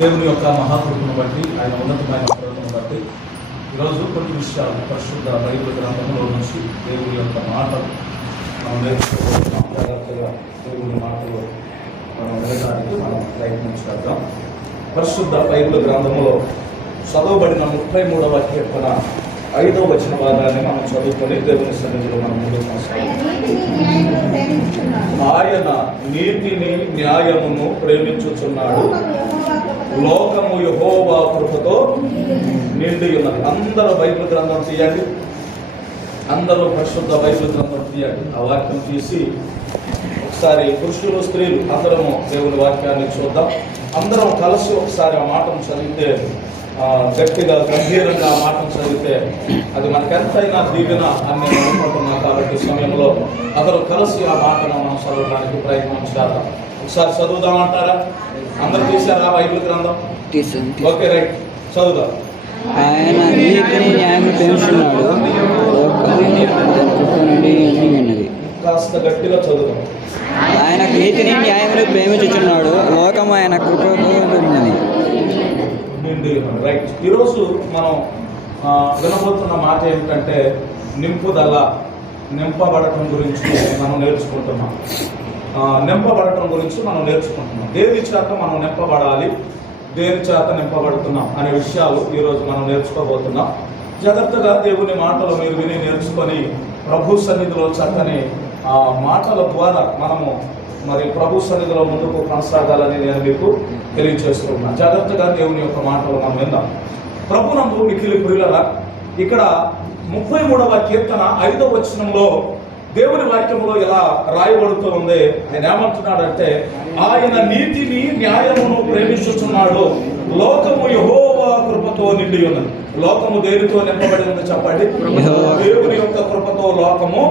దేవుని యొక్క మహాకృపను బట్టి, ఆయన ఉన్నతమైన కృపను బట్టి ఈరోజు కొన్ని విషయాలు పరిశుద్ధ బైబిల్ గ్రంథంలో నుంచి దేవుని యొక్క మాటలు మనం నేర్చుకోవడం, జాగ్రత్తగా దేవుని మాటలు మనం వినడానికి మనం ప్రయత్నం చేద్దాం. పరిశుద్ధ బైబిల్ గ్రంథంలో చదవబడిన 33వ కీర్తన 5వ వచన భాగాన్ని మనం చదువుకొని దేవుని సన్నిధిలో మనం ముందుకు కొనసాగుతాం. ఆయన నీతిని న్యాయమును ప్రేమించుచున్నాడు, లోకము యెహోవా కృపతో నిండి ఉన్నది. అందరూ బైబిల్ గ్రంథం తీయండి, అందరూ పరిశుద్ధ బైబిల్ గ్రంథం తీయండి. ఆ వాక్యం తీసి ఒకసారి పురుషులు స్త్రీలు అందరము దేవుని వాక్యాన్ని చూద్దాం. అందరం కలిసి ఒకసారి ఆ మాటను చదివితే, గట్టిగా గంభీరంగా ఆ మాటను చదివితే అది మనకెంతైనా దీవెన అని నేను అనుకుంటున్నాను. కాబట్టి సమయంలో అందరూ కలిసి ఆ మాటను మనం చదవడానికి ప్రయత్నం చేద్దాం. ఒకసారి చదువుదామంటారా? అందరూ తీశారా బైబిల్ గ్రంథం? ఓకే, రైట్, చదువుదాం. ఆయన నీతిని న్యాయము ప్రేమిస్తున్నాడు, కాస్త గట్టిగా చదువుదాం. ఆయన నీతిని న్యాయమును ప్రేమించుచున్నాడు, లోకము ఆయన కృపతో ఉన్నది. రైట్. ఈరోజు మనం వినబోతున్న మాట ఏమిటంటే నింపుదల, నింపబడటం గురించి మనం నేర్చుకుంటున్నాం. నింపబడటం గురించి మనం నేర్చుకుంటున్నాం. దేని చేత మనం నింపబడాలి, దేని చేత నింపబడుతున్నాం అనే విషయాలు ఈరోజు మనం నేర్చుకోబోతున్నాం. జాగ్రత్తగా దేవుని మాటలు మీరు విని నేర్చుకొని ప్రభు సన్నిధిలో చక్కని మాటల ద్వారా మనము మరి ప్రభు సన్నిధిలో ముందుకు కొనసాగాలని నేను మీకు తెలియజేస్తున్నాను. జాగ్రత్తగా దేవుని యొక్క మాటలు మనం విందాం. ప్రభునందు మిక్కిలి ప్రియులరా, ఇక్కడ 33వ కీర్తన 5వ వచనంలో దేవుని వాక్యంలో ఇలా రాయబడుతూ ఉంది. ఆయన ఏమంటున్నాడంటే, ఆయన నీతిని న్యాయమును ప్రేమించుచున్నాడు, లోకము యెహోవా కృపతో నిండి ఉన్నది. లోకము దేనితో నింపబడి ఉంది చెప్పండి? దేవుని యొక్క కృపతో లోకము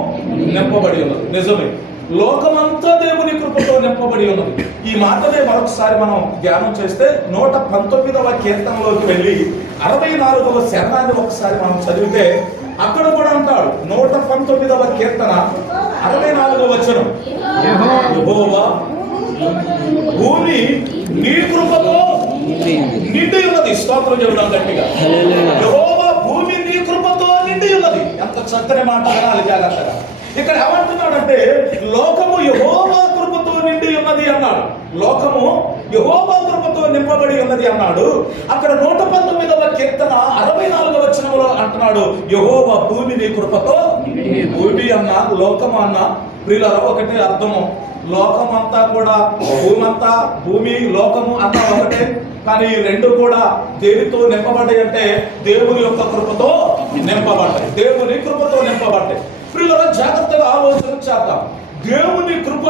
నింపబడి ఉన్నది. నిజమే, లోకమంతా దేవుని కృపతో నింపబడి ఉన్నది. ఈ మాటనే మరొకసారి మనం ధ్యానం చేస్తే 119వ కీర్తనలోకి వెళ్ళి 64వ శరణాన్ని ఒకసారి మనం చదివితే అక్కడ కూడా అంటాడు. 119వ కీర్తన 64వ వచనం, యెహోవా భూమి నీ కృపతో నిండి ఉన్నది. స్తోత్రం చెబుదాం గట్టిగా. యెహోవా భూమి నీ కృపతో నిండి ఉన్నది. ఎంత చక్కని మాట వినాలి జాగ్రత్తగా. ఇక్కడ ఏమంటున్నాడంటే, లోకము యెహోవా కృపతో నిండి ఉన్నది అన్నాడు. లోకము యెహోవా కృపతో నింపబడి ఉన్నది అన్నాడు. అక్కడ 119వ కీర్తన 64వ వచనంలో అంటున్నాడు, యెహోవా భూమి నీ కృపతో. భూమి అన్న లోకము అన్న ప్రియులారా ఒకటే అర్థము. లోకమంతా కూడా, భూమంతా, భూమి లోకము అంతా ఒకటే. కానీ రెండు కూడా దేనితో నింపబడ్డాయి అంటే దేవుని యొక్క కృపతో నింపబడ్డాయి. దేవుని కృపతో నింపబడ్డాయి. ప్రియులారా జాగ్రత్తగా ఆలోచన చేద్దాం. దేవుని కృప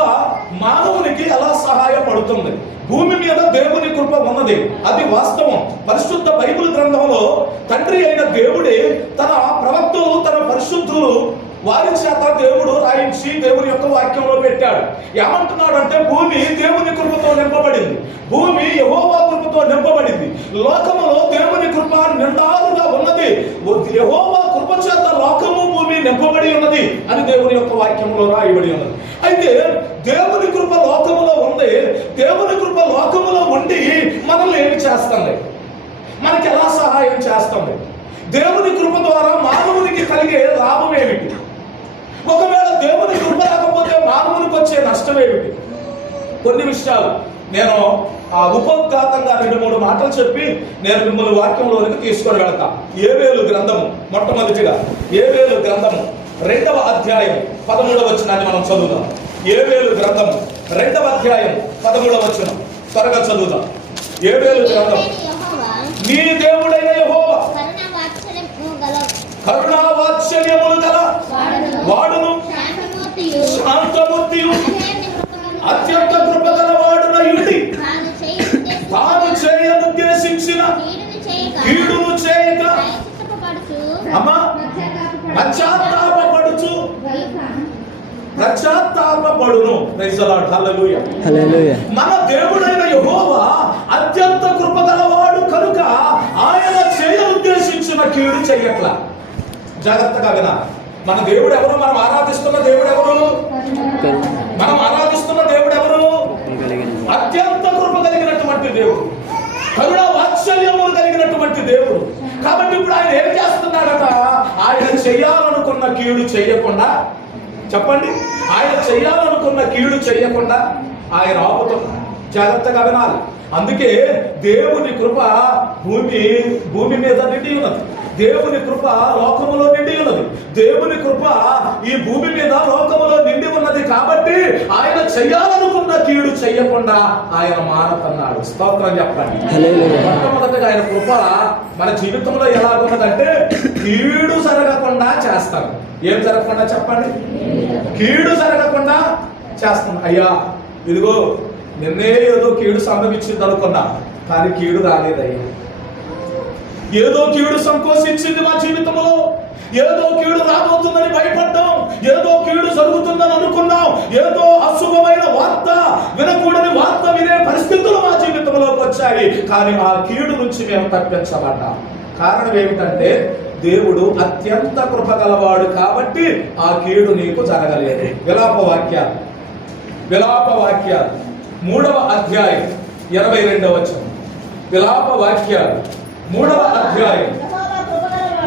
మానవునికి ఎలా సహాయపడుతుంది? భూమి మీద దేవుని కృప ఉన్నది, అది వాస్తవం. పరిశుద్ధ బైబిల్ గ్రంథంలో తండ్రి అయిన దేవుడే తన ప్రవక్తలు, తన పరిశుద్ధులు వారి చేత దేవుడు రాయించి దేవుని యొక్క వాక్యంలో పెట్టాడు. ఏమంటున్నాడు అంటే, భూమి దేవుని కృపతో నింపబడింది, భూమి యెహోవా కృపతో నింపబడింది. లోకములో దేవుని కృప నిండారుగా ఉన్నది. యెహోవా కృప చేత లోకము భూమి నింపబడి ఉన్నది అని దేవుని యొక్క వాక్యంలో రాయబడి ఉన్నది. అయితే దేవుని కృప లోకములో ఉంది. దేవుని కృప లోకములో ఉండి మనల్ని ఏమి చేస్తుంది? మనకి ఎలా సహాయం చేస్తుంది? దేవుని కృప ద్వారా మానవునికి కలిగే లాభం ఏమిటి? ఒకవేళ దేవుని కృప లేకపోతే మానవునికి వచ్చే నష్టం ఏమిటి? కొన్ని విషయాలు నేను ఉపోద్ఘాతంగా 2-3 మాటలు చెప్పి నేను మిమ్మల్ని వాక్యంలోనికి తీసుకొని వెళతా. యోవేలు గ్రంథము, మొట్టమొదటిగా యోవేలు గ్రంథము 2వ అధ్యాయం 13వ వచనాన్ని మనం చదువుదాం. యోవేలు గ్రంథము 2వ అధ్యాయం 13వ వచనం త్వరగా చదువుదాం. యోవేలు గ్రంథం, నీ దేవుడైన యెహోవా కరుణావాత్సల్యములు గల వాడును, శాంతమూర్తియు, అత్యంత కృపగల వాడునయుండి తాను చేయనుద్దేశించిన కీడును చేయక అమ్మా పశ్చాత్తాపపడును. Praise the lord. హల్లెలూయా. మన దేవుడైన యెహోవా అత్యంత కృపగలవాడు కనుక ఆయన చేయనుద్దేశించిన కీడు చెయ్యట్లా. జాగ్రత్తగా వినా. మన దేవుడు ఎవరు? మనం ఆరాధిస్తున్న దేవుడు ఎవరు? మనం ఆరాధిస్తున్న దేవుడు ఎవరు? అత్యంత కృప కలిగినటువంటి దేవుడు. కరుణ వాత్సల్యము కలిగినటువంటి దేవుడు. కాబట్టి ఇప్పుడు ఆయన ఏం చేస్తున్నాడట? ఆయన చెయ్యాలనుకున్న కీడు చెయ్యకుండా, చెప్పండి, ఆయన చెయ్యాలనుకున్న కీడు చెయ్యకుండా ఆయన ఆపుతున్నాడు. జాగ్రత్తగా వినాలి. అందుకే దేవుని కృప భూమి మీద నిండి ఉన్నది. దేవుని కృప లోకములో నిండి ఉన్నది. దేవుని కృప ఈ భూమి మీద లోకములో నిండి ఉన్నది. కాబట్టి ఆయన చెయ్యాలనుకున్న కీడు చెయ్యకుండా ఆయన మానకన్నాడు. స్తోత్రం చెప్పండి. మొట్టమొదటిగా ఆయన కృప మన జీవితంలో ఎలా ఉన్నదంటే కీడు జరగకుండా చేస్తాడు. ఏం జరగకుండా చెప్పండి? కీడు జరగకుండా చేస్తాం. అయ్యా ఇదిగో నిన్నే ఏదో కీడు సంభవించింది అనుకున్నా, కానీ కీడు రాలేదయ్యా. ఏదో కీడు సంకోచించింది మా జీవితంలో, ఏదో కీడు రాబోతుందని భయపడ్డాం, ఏదో కీడు జరుగుతుందని అనుకున్నాం, ఏదో అశుభమైన వార్త, వినకూడని వార్త వినే పరిస్థితులు మా జీవితంలోకి వచ్చాయి. కానీ ఆ కీడు నుంచి మేము తప్పించబడ్డాం. కారణం ఏమిటంటే దేవుడు అత్యంత కృపగలవాడు కాబట్టి ఆ కీడు నీకు జరగలేదు. విలాప వాక్యాలు 3వ అధ్యాయం 22వ వచనం. విలాప వాక్యాలు 3వ అధ్యాయం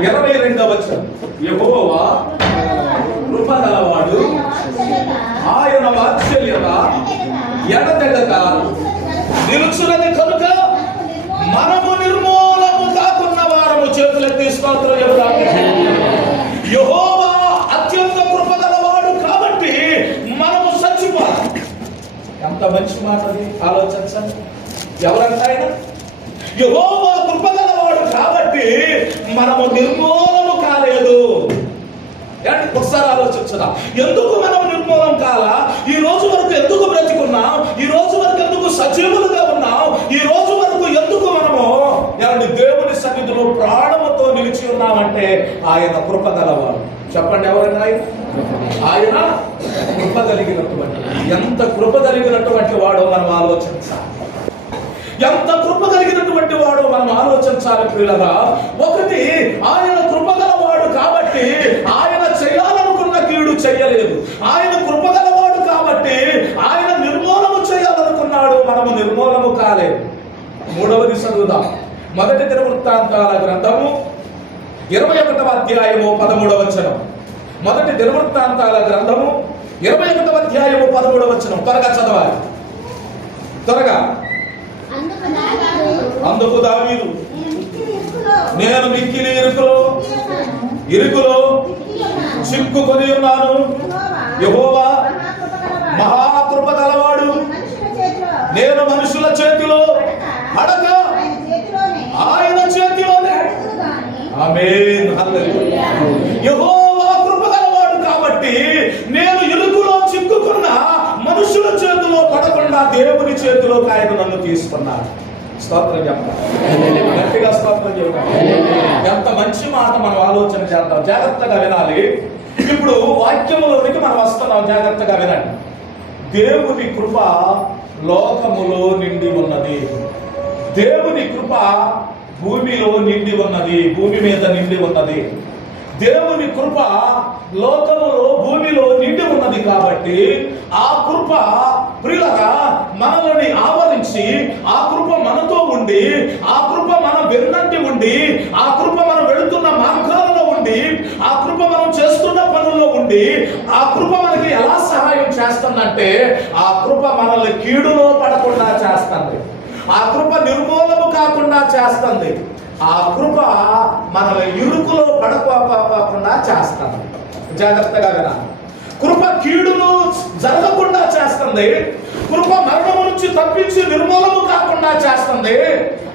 22వ వచనం. యెహోవా కృపగలవాడు, ఆయన వాత్సల్యత ఎడతెగక నిలుచున్నది కనుక మనము నిర్మూలము కాకున్న వారము. చేతులెత్తి స్తోత్రం చెబుదాం. యెహోవా అత్యంత కృపగలవాడు కాబట్టి మనము చచ్చిపోవాలి. ఎంత మంచి మాట అది, ఆలోచించండి. ఎవరంటే ఆయన యెహోవా కృపగలవాడు కాబట్టి మనము నిర్మూలము కాలేదు. ఒకసారి ఆలోచించదా, ఎందుకు మనం నిర్మూలం కాలా? ఈ రోజు వరకు ఎందుకు బ్రతికున్నాం? ఈ రోజు వరకు ఎందుకు సజీవులుగా ఉన్నాం? ఈ రోజు వరకు ఎందుకు మనము దేవుని సన్నిధిలో ప్రాణముతో నిలిచి ఉన్నామంటే ఆయన కృపగలవాడు. చెప్పండి, ఎవరైనా ఆయన కృప కలిగినటువంటి, ఎంత కృప కలిగినటువంటి వాడో మనం ఆలోచించాలి. ఎంత కృప కలిగినటువంటి వాడో మనం ఆలోచించాలి ప్రియులారా. ఒకటి, ఆయన కృపగలవాడు కాబట్టి ఆయన చేయాలనుకున్న కీడు చెయ్యలేదు. ఆయన కృపగలవాడు కాబట్టి ఆయన నిర్మూలము చేయాలనుకున్నాడు, మనము నిర్మూలము కాలేదు. 3వది చదువుదాం. 1 దినవృత్తాంతాల గ్రంథము 21వ అధ్యాయము 13వ వచనం. 1 దినవృత్తాంతాల గ్రంథము 21వ అధ్యాయము 13వ వచనం. త్వరగా చదవాలి, త్వరగా. అందుకు దావీదు, నేను మిక్కిలి ఇరుకులో చిక్కుకొని ఉన్నాను. యెహోవా మహాకృప గలవాడు, నేను మనుషుల చేతిలో అడక ఆయన చేతిలోనే. ఆమేన్, హల్లెలూయా. యెహోవా కృప గలవాడు కాబట్టి నేను ఇరుకులో చిక్కుకున్న మనుషుల చేతిలో పడకుండా దేవుని చేతిలోకి ఆయన నన్ను తీసుకున్నాడు. స్తోత్రం చెప్పాలి, గట్టిగా స్తోత్రం చెప్పాలి. ఎంత మంచి మాట మనం ఆలోచన చేద్దాం. జాగ్రత్తగా వినాలి. ఇప్పుడు వాక్యములోనికి మనం వస్తున్నాం. జాగ్రత్తగా వినండి. దేవుని కృప లోకములో నిండి ఉన్నది. దేవుని కృప భూమిలో నిండి ఉన్నది, భూమి మీద నిండి ఉన్నది. దేవుని కృప లోకములో భూమిలో నిండి ఉన్నది కాబట్టి ఆ కృప ప్రియులరా మనల్ని ఆవరించి, ఆ కృప మనతో ఉండి, ఆ కృప మనం వెన్నంటి ఉండి, ఆ కృప మనం వెళుతున్న మార్గాలలో ఉండి, ఆ కృప మనం చేస్తున్న పనుల్లో ఉండి, ఆ కృప మనకి ఎలా సహాయం చేస్తుందంటే ఆ కృప మనల్ని కీడులో పడకుండా చేస్తుంది. ఆ కృప నిర్మూలము కాకుండా చేస్తుంది. ఆ కృప మనల్ని ఇరుకులో పడకోకుండా చేస్తుంది. జాగ్రత్తగా వినాలి. కృప కీడును జరగకుండా చేస్తుంది. కృప మరణము నుంచి తప్పించి నిర్మూలము కాకుండా చేస్తుంది.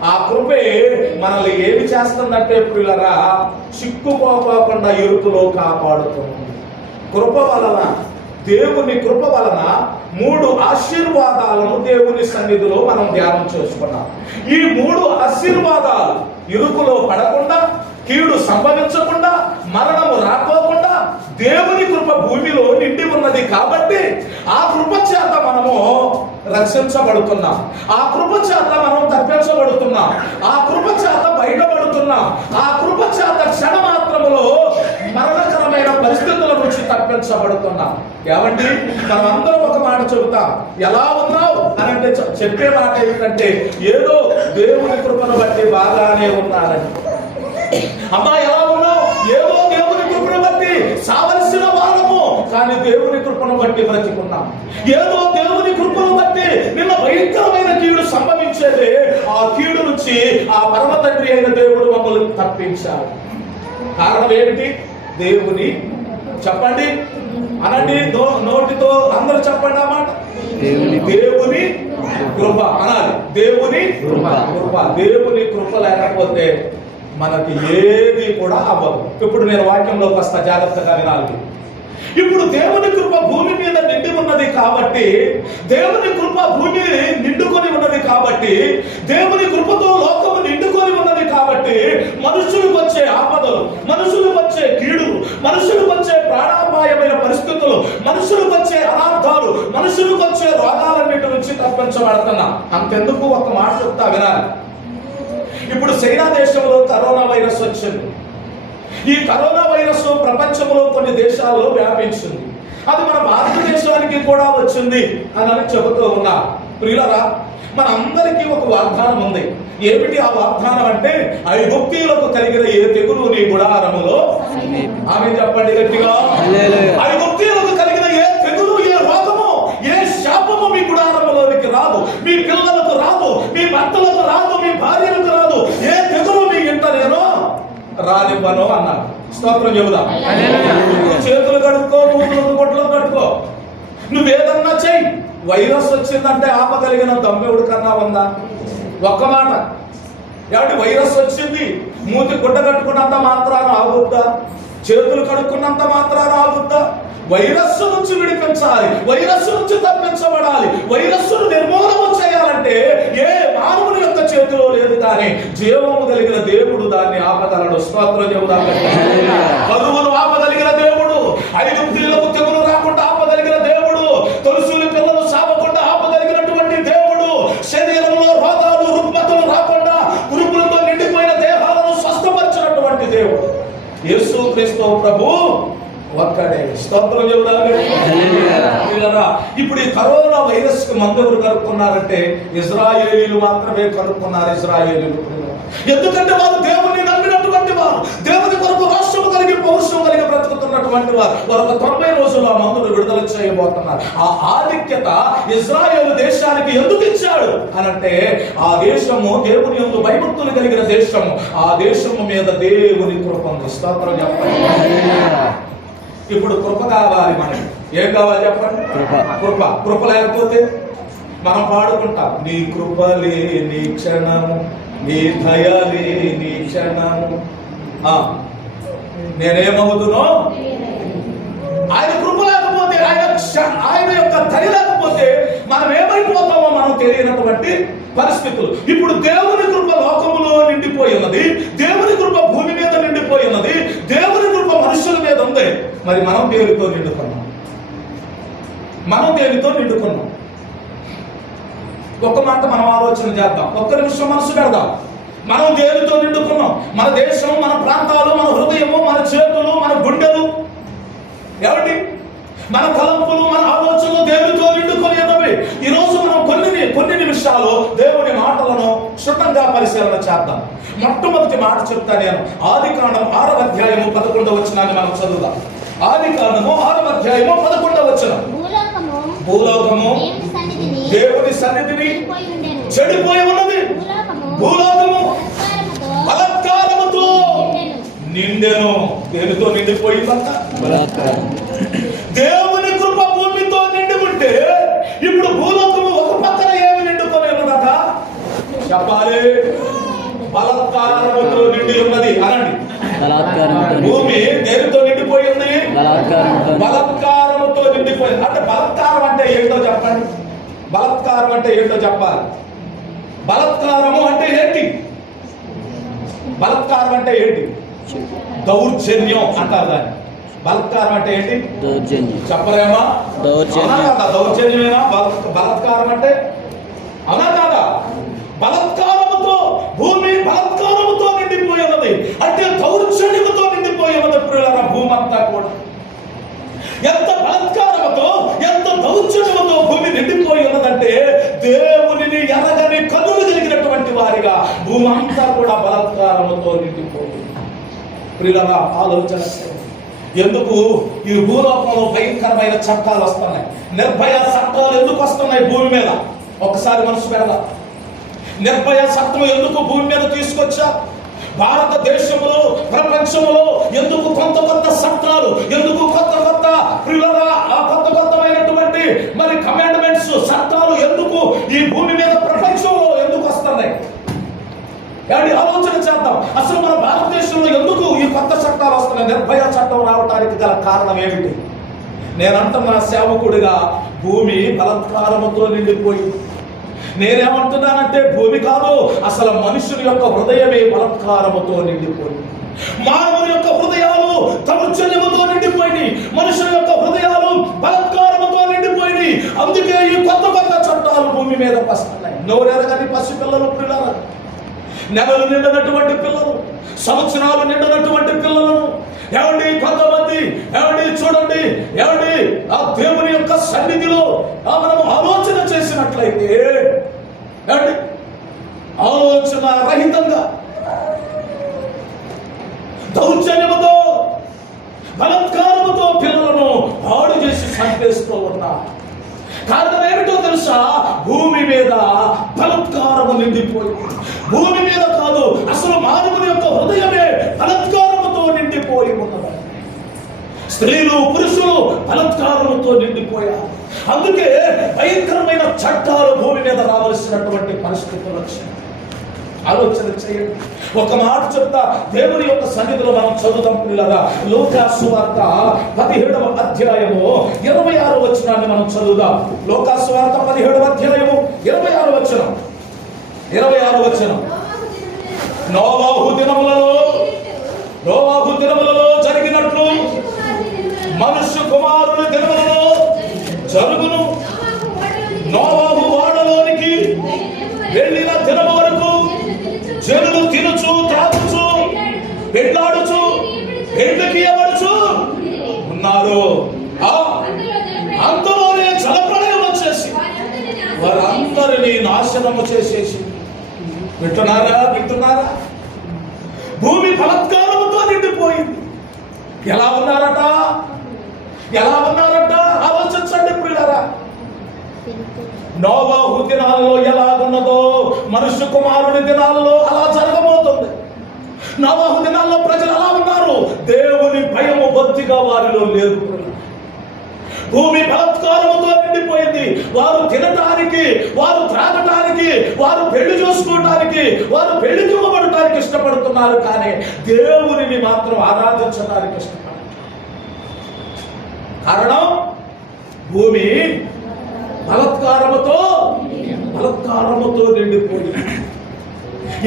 ఆ కృపే మనల్ని ఏమి చేస్తుందంటే పిల్లరా, చిక్కుకోకుండా ఇరుకులో కాపాడుతుంది. కృప వలన, దేవుని కృప వలన 3 ఆశీర్వాదాలను దేవుని సన్నిధిలో మనం ధ్యానం చేసుకున్నాం. ఈ 3 ఆశీర్వాదాలు ఇరుకులో పడకుండా, కీడు సంభవించకుండా, మరణము రాకోకుండా దేవుని కృప భూమిలో నిండి ఉన్నది కాబట్టి ఆ కృప చేత మనము రక్షించబడుతున్నాం. ఆ కృప చేత మనం తప్పించబడుతున్నాం. ఆ కృప చేత బయటపడుతున్నాం. ఆ కృప చేత క్షణమాత్రములో మరణకరమైన పరిస్థితుల నుంచి తప్పించబడుతున్నాం. ఏమండి, మనం అందరం ఒక మాట చెబుతాం, ఎలా ఉన్నావు అని అంటే చెప్పే మాట ఏంటంటే ఏదో దేవుని కృపను బట్టి బాగానే ఉన్నారని. అమ్మా ఎలా ఉన్నావు? ఏదో దేవుని కృపను బట్టి సావలసిన వాళ్ళము, కానీ దేవుని కృపను బట్టి బ్రతికున్నాం. ఏదో దేవుని కృపను బట్టి నిన్న భయంకరమైన కీడు సంభవించేది, ఆ కీడు నుంచి ఆ పరమ తండ్రి అయిన దేవుడు మమ్మల్ని తప్పించాడు. కారణం ఏంటి? దేవుని, చెప్పండి అనండి, నోటితో అందరూ చెప్పండి ఆ మాట. దేవుని కృప అనాలి. దేవుని కృప. దేవుని కృప లేకపోతే మనకి ఏది కూడా అవ్వదు. ఇప్పుడు నేను వాక్యంలోకి వస్తా, జాగ్రత్తగా వినాలి. ఇప్పుడు దేవుని కృప భూమి మీద నిండి ఉన్నది కాబట్టి, దేవుని కృప భూమి నిండుకొని ఉన్నది కాబట్టి, దేవుని కృపతో లోకము నిండుకొని ఉన్నది కాబట్టి, మనుషులకు వచ్చే ఆపదలు, మనుషులకు వచ్చే కీడు, మనుషులకు వచ్చే ప్రాణాపాయమైన పరిస్థితులు, మనుషులకు వచ్చే అనార్థాలు, మనుషులకు వచ్చే రోగాలన్నిటి నుంచి తప్పించబడుతున్నా. అంతెందుకు ఒక మాట చెప్తా వినాలి. ఇప్పుడు చైనా దేశంలో కరోనా వైరస్ వచ్చింది. ఈ కరోనా వైరస్ ప్రపంచంలో కొన్ని దేశాల్లో వ్యాపించింది. అది మన భారతదేశానికి కూడా వచ్చింది అని చెబుతూ ఉన్నా. ప్రియులారా, మన అందరికీ ఒక వాగ్దానం ఉంది. ఏమిటి ఆ వాగ్దానం అంటే, ఐగుప్తీయులకు కలిగిన ఏ తెగులు నీ గుడారములో, ఆమె చెప్పండి గట్టిగా, ఐగుప్తీయులకు కలిగిన ఏ తెగులు, ఏ రోగము, ఏ శాపము మీ గుడారములోనికి రాదు, మీ పిల్లలకు రాదు, మీ భర్తలకు రాదు, మీ భార్యలకు రాదు, ఏ తెగులు మీ ఇంట నేను రానివ్వను అన్నారు. స్తోత్రం చెబుదాం. చేతులు కడుక్కో, మూతులకు కొట్లు కట్టుకో, నువ్వేదన్నా చెయ్యి. వైరస్ వచ్చిందంటే ఆపగలిగిన దమ్మెవుడు కన్నా ఉందా? ఒక్క మాట. కాబట్టి వైరస్ వచ్చింది, మూతి గుడ్డ కట్టుకున్నంత మాత్రాన ఆగుద్దా? చేతులు కడుక్కున్నంత మాత్రాన ఆగుద్దా? వైరస్ నుంచి విడిపించాలి, వైరస్ నుంచి తప్పించబడాలి, వైరస్ను నిర్మూలన చేయాలంటే ఏ మానవుని యొక్క చేతిలో లేదు, కానీ జీవము కలిగిన దేవుడు దాన్ని ఆపగలడు. స్తోత్రం చెబుదాం. కరువును ఆపగలిగిన దేవుడు, ఐగుప్తీయులకు తెగులు రాకుండా ఆపగలిగిన దేవుడు, తొలుసులు పిల్లలు సాపకుండా ఆపగలిగినటువంటి దేవుడు, శరీరంలో రోగాలు రుగ్మతలు రాకుండా కురుపులతో నిండిపోయిన దేహాలను స్వస్థపరిచినటువంటి దేవుడు యేసుక్రీస్తు ప్రభు ఒక్కడే. స్తోత్రం చెబుదాం. ఇప్పుడు ఈ కరోనా వైరస్ కి మందు ఎవరు కనుక్కున్నారంటే ఇజ్రాయేలీలు మాత్రమే కనుక్కున్నారు. ఇజ్రాయేలీలు ఎందుకంటే వారు దేవుని నమ్మినటువంటి వారు, దేవుని కొరకు రాష్ట్రం కలిగి పౌరుషం కలిగి బ్రతుకుతున్నటువంటి వారు. వారు 90 రోజులు ఆ మందును విడుదల చేయబోతున్నారు. ఆ ఆధిక్యత ఇజ్రాయేలు దేశానికి ఎందుకు ఇచ్చాడు అనంటే, ఆ దేశము దేవుని యందు భయభక్తులు కలిగిన దేశము, ఆ దేశము మీద దేవుని కృప ఉంది. స్తోత్రం చెప్పండి. ఇప్పుడు కృప కావాలి మనకి. ఏం కావాలి చెప్పండి? కృప. కృప లేకపోతే మనం పాడుకుంటాం, నీ కృప లేని క్షణము, నీ దయ లేని క్షణము నేనేమవుతునో. ఆయన కృప లేకపోతే, ఆయన యొక్క దయ లేకపోతే మనం ఏమైపోతామో మనం తెలియనటువంటి పరిస్థితులు. ఇప్పుడు దేవుని కృప లోకములో నిండిపోయి ఉన్నది, దేవుని కృప భూమి మీద నిండిపోయి ఉన్నది, దేవుని కృప మనుషుల మీద ఉంది. మరి మనం దేనితో నిండుకున్నాం? మనం దేనితో నిండుకున్నాం? ఒక్క మాట మనం ఆలోచన చేద్దాం, ఒక్క నిమిషం మనసు పెడదాం. మనం దేనితో నిండుకున్నాం? మన దేశం, మన ప్రాంతాలు, మన హృదయము, మన చేతులు, మన గుండెలు, ఏమిటి మన తలంపులు, మన ఆలోచనలు దేనితో నిండుకొని ఉన్నవి? ఈరోజు మనం కొన్ని నిమిషాలు దేవుని మాటలను క్షుణ్ణంగా పరిశీలన చేద్దాం. మొట్టమొదటి మాట చెప్తా నేను. ఆదికాండం 6వ అధ్యాయము 11వ వచనాన్ని మనం చదువుదాం. ఆదికాండము 6వ అధ్యాయము 11వ వచనం. భూలోకము దేవుని సన్నిధిని చెడిపోయి ఉన్నది, భూలోకము బలాత్కారముతో నిండెను. దేనితో నిండిపోయిందంట? దేవుని కృప భూమితో నిండి ఉంటే ఇప్పుడు భూలోకము ఒక పక్కన ఏమి నిండుకొని ఉన్నదట చెప్పాలి? బలాత్కారముతో నిండి ఉన్నది అనండి. భూమి దేనితో నిండిపోయి ఉంది? బలాత్కారముతో నిండిపోయింది. అంటే బలాత్కారం అంటే ఏంటో చెప్పండి. బలాత్కారం అంటే ఏంటో చెప్పాలి. బలాత్కారము అంటే ఏంటి? బలాత్కారం అంటే ఏంటి? దౌర్జన్యం అంటారు దాన్ని. బలాత్కారం అంటే ఏంటి? చెప్పలేమా? దౌర్జన్యమేనా బలాత్కారం అంటే? అవునా కాదా? బలాత్కారముతో భూమి బలాత్కారముతో నిండిపోయి ఉన్నది, అంటే దౌర్జన్యముతో నిండిపోయి ఉన్నది. ప్రియులారా, భూమి అంతా కూడా అంతా కూడా బలాత్కారముతో నిండిపోయింది. ప్రియులారా, ఆలోచన చేయండి. ఎందుకు ఈ భూలోకంలో భయంకరమైన చట్టాలు వస్తున్నాయి? నిర్భయ చట్టాలు ఎందుకు వస్తున్నాయి భూమి మీద? ఒకసారి మనసు పెడదాం. నిర్భయ చట్టం ఎందుకు భూమి మీద తీసుకొచ్చా? భారతదేశంలో, ప్రపంచంలో ఎందుకు కొత్త కొత్త చట్టాలు, ఎందుకు కొత్త కొత్త ప్రియులారా ఆ కొత్త కొత్తమైనటువంటి మరి కమాండ్మెంట్స్, చట్టాలు ఎందుకు ఈ భూమి మీద ప్రపంచంలో ఎందుకు వస్తున్నాయి? ఆలోచన చేద్దాం. అసలు మన భారతదేశంలో ఎందుకు ఈ కొత్త చట్టాలు వస్తున్నాయి? నిర్భయ చట్టం రావడానికి గల కారణం ఏమిటి? నేనంటున్నా సేవకుడిగా, భూమి బలాత్కారముతో నిండిపోయింది. నేనేమంటున్నానంటే భూమి కాదు, అసలు మనుషుని యొక్క హృదయమే బలాత్కారముతో నిండిపోయింది. మానవుని యొక్క హృదయాలు దౌర్జన్యముతో నిండిపోయింది. మనుషుల యొక్క హృదయాలు బలాత్కారముతో నిండిపోయింది. అందుకే ఈ కొత్త కొత్త చట్టాలు భూమి మీద వస్తున్నాయి. నోరెరగని పసి పిల్లలు, పిల్లలు, నెలలు నిండినటువంటి పిల్లలు, సంవత్సరాలు నిండినటువంటి పిల్లలను కొంతమంది చూడండి ఆ దేవుని యొక్క సన్నిధిలో మనం ఆలోచన చేసినట్లయితే ఆలోచన రహితంగా దౌర్జన్యముతో బలాత్కారముతో పిల్లలను పాడు చేసి చంపేస్తూ ఉన్నారు. కారణం ఏమిటో తెలుసా? భూమి మీద బలాత్కారము నిండిపోయింది. భూమి మీద కాదు, అసలు మానవుని యొక్క హృదయమే బలాత్కారముతో నిండిపోయి ఉన్నది. స్త్రీలు, పురుషులు బలాత్కారముతో నిండిపోయారు. అందుకే భయంకరమైన చట్టాలు భూమి మీద రావలసినటువంటి పరిస్థితులు వచ్చాయి. ఆలోచన చేయండి. ఒక మాట చెప్తా, దేవుని యొక్క సన్నిధిలో మనం చదువుతాం పిల్లగా. లూకాసు సువార్త 17వ అధ్యాయము 26వ వచనాన్ని మనం చదువుదాం. లూకాసు సువార్త 17వ అధ్యాయము 26వ వచనం. 26వ వచనం. నోవాహు దినములలో జరిగినట్లు మనుష్య కుమారుని దినములలో జరుగును. నోవాహు ఓడలోనికి వెళ్ళిన దినము వరకు జనులు తినుచు, త్రాగుచు, పెళ్ళాడుచు, పెళ్ళకి ఎవరుచు ఉన్నారు. అంతలోనే జలప్రళయం వచ్చేసి వారందరినీ నాశనము చేసేసి. వింటున్నారా? భూమి బలాత్కారముతో నిండిపోయింది. ఎలా ఉన్నారట? ఆలోచించండి ప్రియులారా. నోవాహు దినాల్లో ఎలాగున్నదో మనుష్య కుమారుని దినాల్లో అలా జరగబోతుంది. నోవాహు దినాల్లో ప్రజలు ఎలా ఉన్నారు? దేవుని భయము బొత్తిగా వారిలో లేదు. భూమి బలాత్కారముతో నిండిపోయింది. వారు తినటానికి, వారు త్రాగటానికి, వారు పెళ్లి చేసుకోవటానికి, వారు పెళ్లికి ఇవ్వబడటానికి ఇష్టపడుతున్నారు, కానీ దేవునిని మాత్రం ఆరాధించడానికి ఇష్టపడతారు. కారణం భూమి బలాత్కారముతో నిండిపోయింది.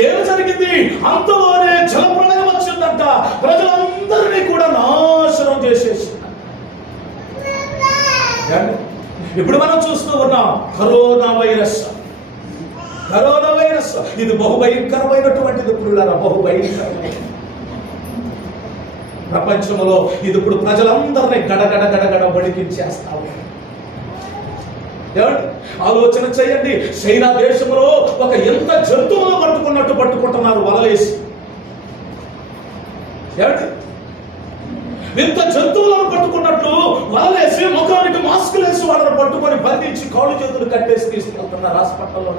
ఏమి జరిగింది? అంతలోనే జలప్రళయం వచ్చిందంట. ప్రజలందరినీ కూడా నాశనం చేసేసి. ఇప్పుడు మనం చూస్తూ ఉన్నాం కరోనా వైరస్. ఇది బహుభయంకరమైనటువంటిది ప్రియులారా, బహుభయంకరమైనది. ప్రపంచంలో ఇది ఇప్పుడు ప్రజలందరినీ గడగడ వణికించేస్తావు. ఆలోచన చేయండి. చైనా దేశంలో ఒక ఎంత జంతువులు పట్టుకుంటున్నారు వలలేసి. ఇంత జంతువులను పట్టుకున్నట్లు వలలేసి ముఖానికి మాస్కులు వేసి వాళ్ళని పట్టుకొని బంధించి కాళ్ళు చేతులు కట్టేసి తీసుకెళ్తున్నారు హాస్పిటల్లో.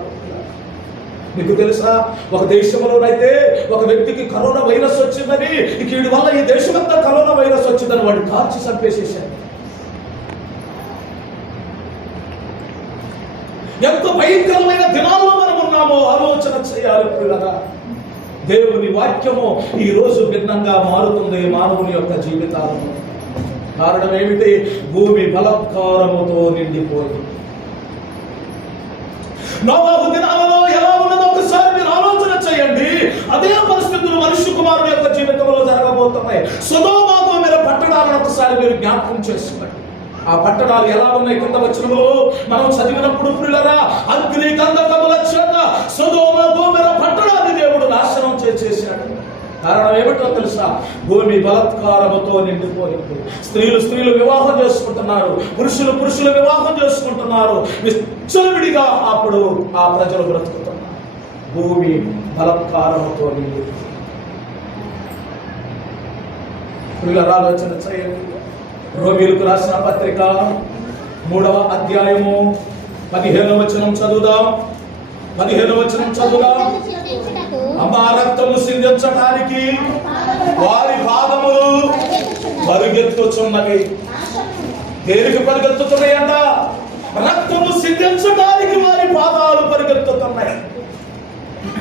మీకు తెలుసా, ఒక దేశంలోనైతే ఒక వ్యక్తికి కరోనా వైరస్ వచ్చిందని, వీడి వల్ల ఈ దేశమంతా కరోనా వైరస్ వచ్చిందని వాడు కాల్చి చంపేసేసాడు. ఎంత భయంకరమైన దినాల్లో మనం ఉన్నామో ఆలోచన చేయాలి పిల్లగా. దేవుని వాక్యము ఈ రోజు భిన్నంగా మారుతుంది మానవుని యొక్క జీవితాలను. కారణం ఏమిటి? భూమి బలాత్కారముతో నిండిపోయింది. నోవాహు దినాలలో ఎలా ఉన్నదో ఒకసారి మీరు ఆలోచన చేయండి. అదే పరిస్థితులు మనుష్య కుమారుని యొక్క జీవితంలో జరగబోతున్నాయి. సొదొమ గొమొర్రా పట్టణాలను ఒకసారి మీరు జ్ఞాపకం చేసుకోండి. ఆ పట్టణాలు ఎలా ఉన్నాయి? కింద వచనంలో మనం చదివినప్పుడు ప్రియులారా, అగ్ని గంధకముల చేత సొదొమ గొమొర్రా పట్టణాన్ని దేవుడు నాశనం చేసేశాడు. కారణం ఏమిటో తెలుసా? భూమి బలాత్కారముతో నిండిపోయింది. స్త్రీలు వివాహం చేసుకుంటున్నారు, పురుషులు వివాహం చేసుకుంటున్నారు. విచ్చలవిడిగా అప్పుడు ఆ ప్రజలు బ్రతుకుతున్నారు. భూమి బలత్కారముతో నిండి. పిల్లల ఆలోచన చేయండి. రోమీయులకు రాసిన పత్రిక 3వ అధ్యాయము 15వ వచనం చదువుదాం. 15వ వచనం చదువుదాం. అమ్మా, రక్తము సిందించడానికి వారి పాదములు పరిగెత్తుచున్నవి. దేనికి పరిగెత్తుతున్నాయంట? రక్తము సిందించడానికి వారి పాదాలు పరిగెత్తుతున్నాయి.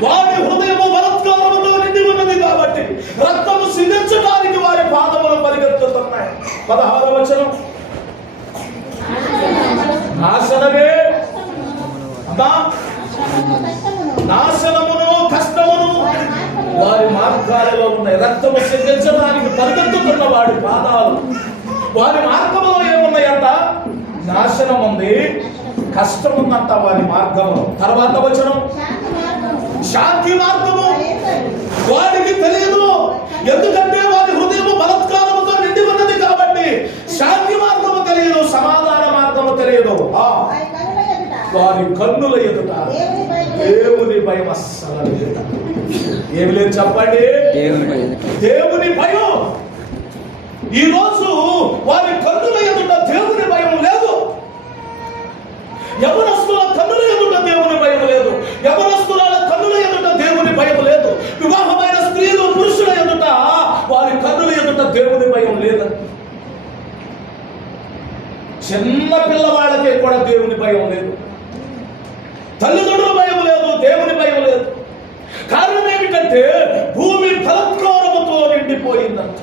వారి హృదయము బలత్కారముతో నిండి ఉన్నది కాబట్టి రక్తము సిందించడానికి వారి పాదములు పరిగెత్తుతున్నాయి. 16వ వచనం. నాశనమే అమ్మా, నాశనమును కష్టమును వారి మార్గాలలో ఉన్నాయి. రక్తము సిందించడానికి పరిగెత్తుతున్న వాడి పాదాలు, వారి మార్గంలో ఏమున్నాయంట? నాశనం ఉంది, కష్టం ఉందంట వారి మార్గంలో. తర్వాత వచనం, శాంతి మార్గము వాడికి తెలియదు. ఎందుకంటే వారి హృదయము బలత్కారముతో నిండి ఉన్నది కాబట్టి శాంతి మార్గము తెలియదు, సమాధాన మార్గము తెలియదు. వారి కన్నుల ఎదుట దేవుని భయం అస్సలు లేదు. ఏమి లేదు చెప్పండి? దేవుని భయం. ఈ రోజు వారి కన్నుల ఎదుట దేవుని భయం లేదు. యవనస్తుల కన్నుల ఎదుట దేవుని భయం లేదు. యవనస్తుల కన్నుల ఎదుట దేవుని భయం లేదు. వివాహమైన స్త్రీలు పురుషుల ఎదుట వారి కన్నుల ఎదుట దేవుని భయం లేదు. చిన్న పిల్లవాళ్ళకి కూడా దేవుని భయం లేదు. తల్లిదండ్రుల భయం లేదు, దేవుని భయం లేదు. కారణం ఏమిటంటే భూమి బలత్కారముతో నిండిపోయిందంట.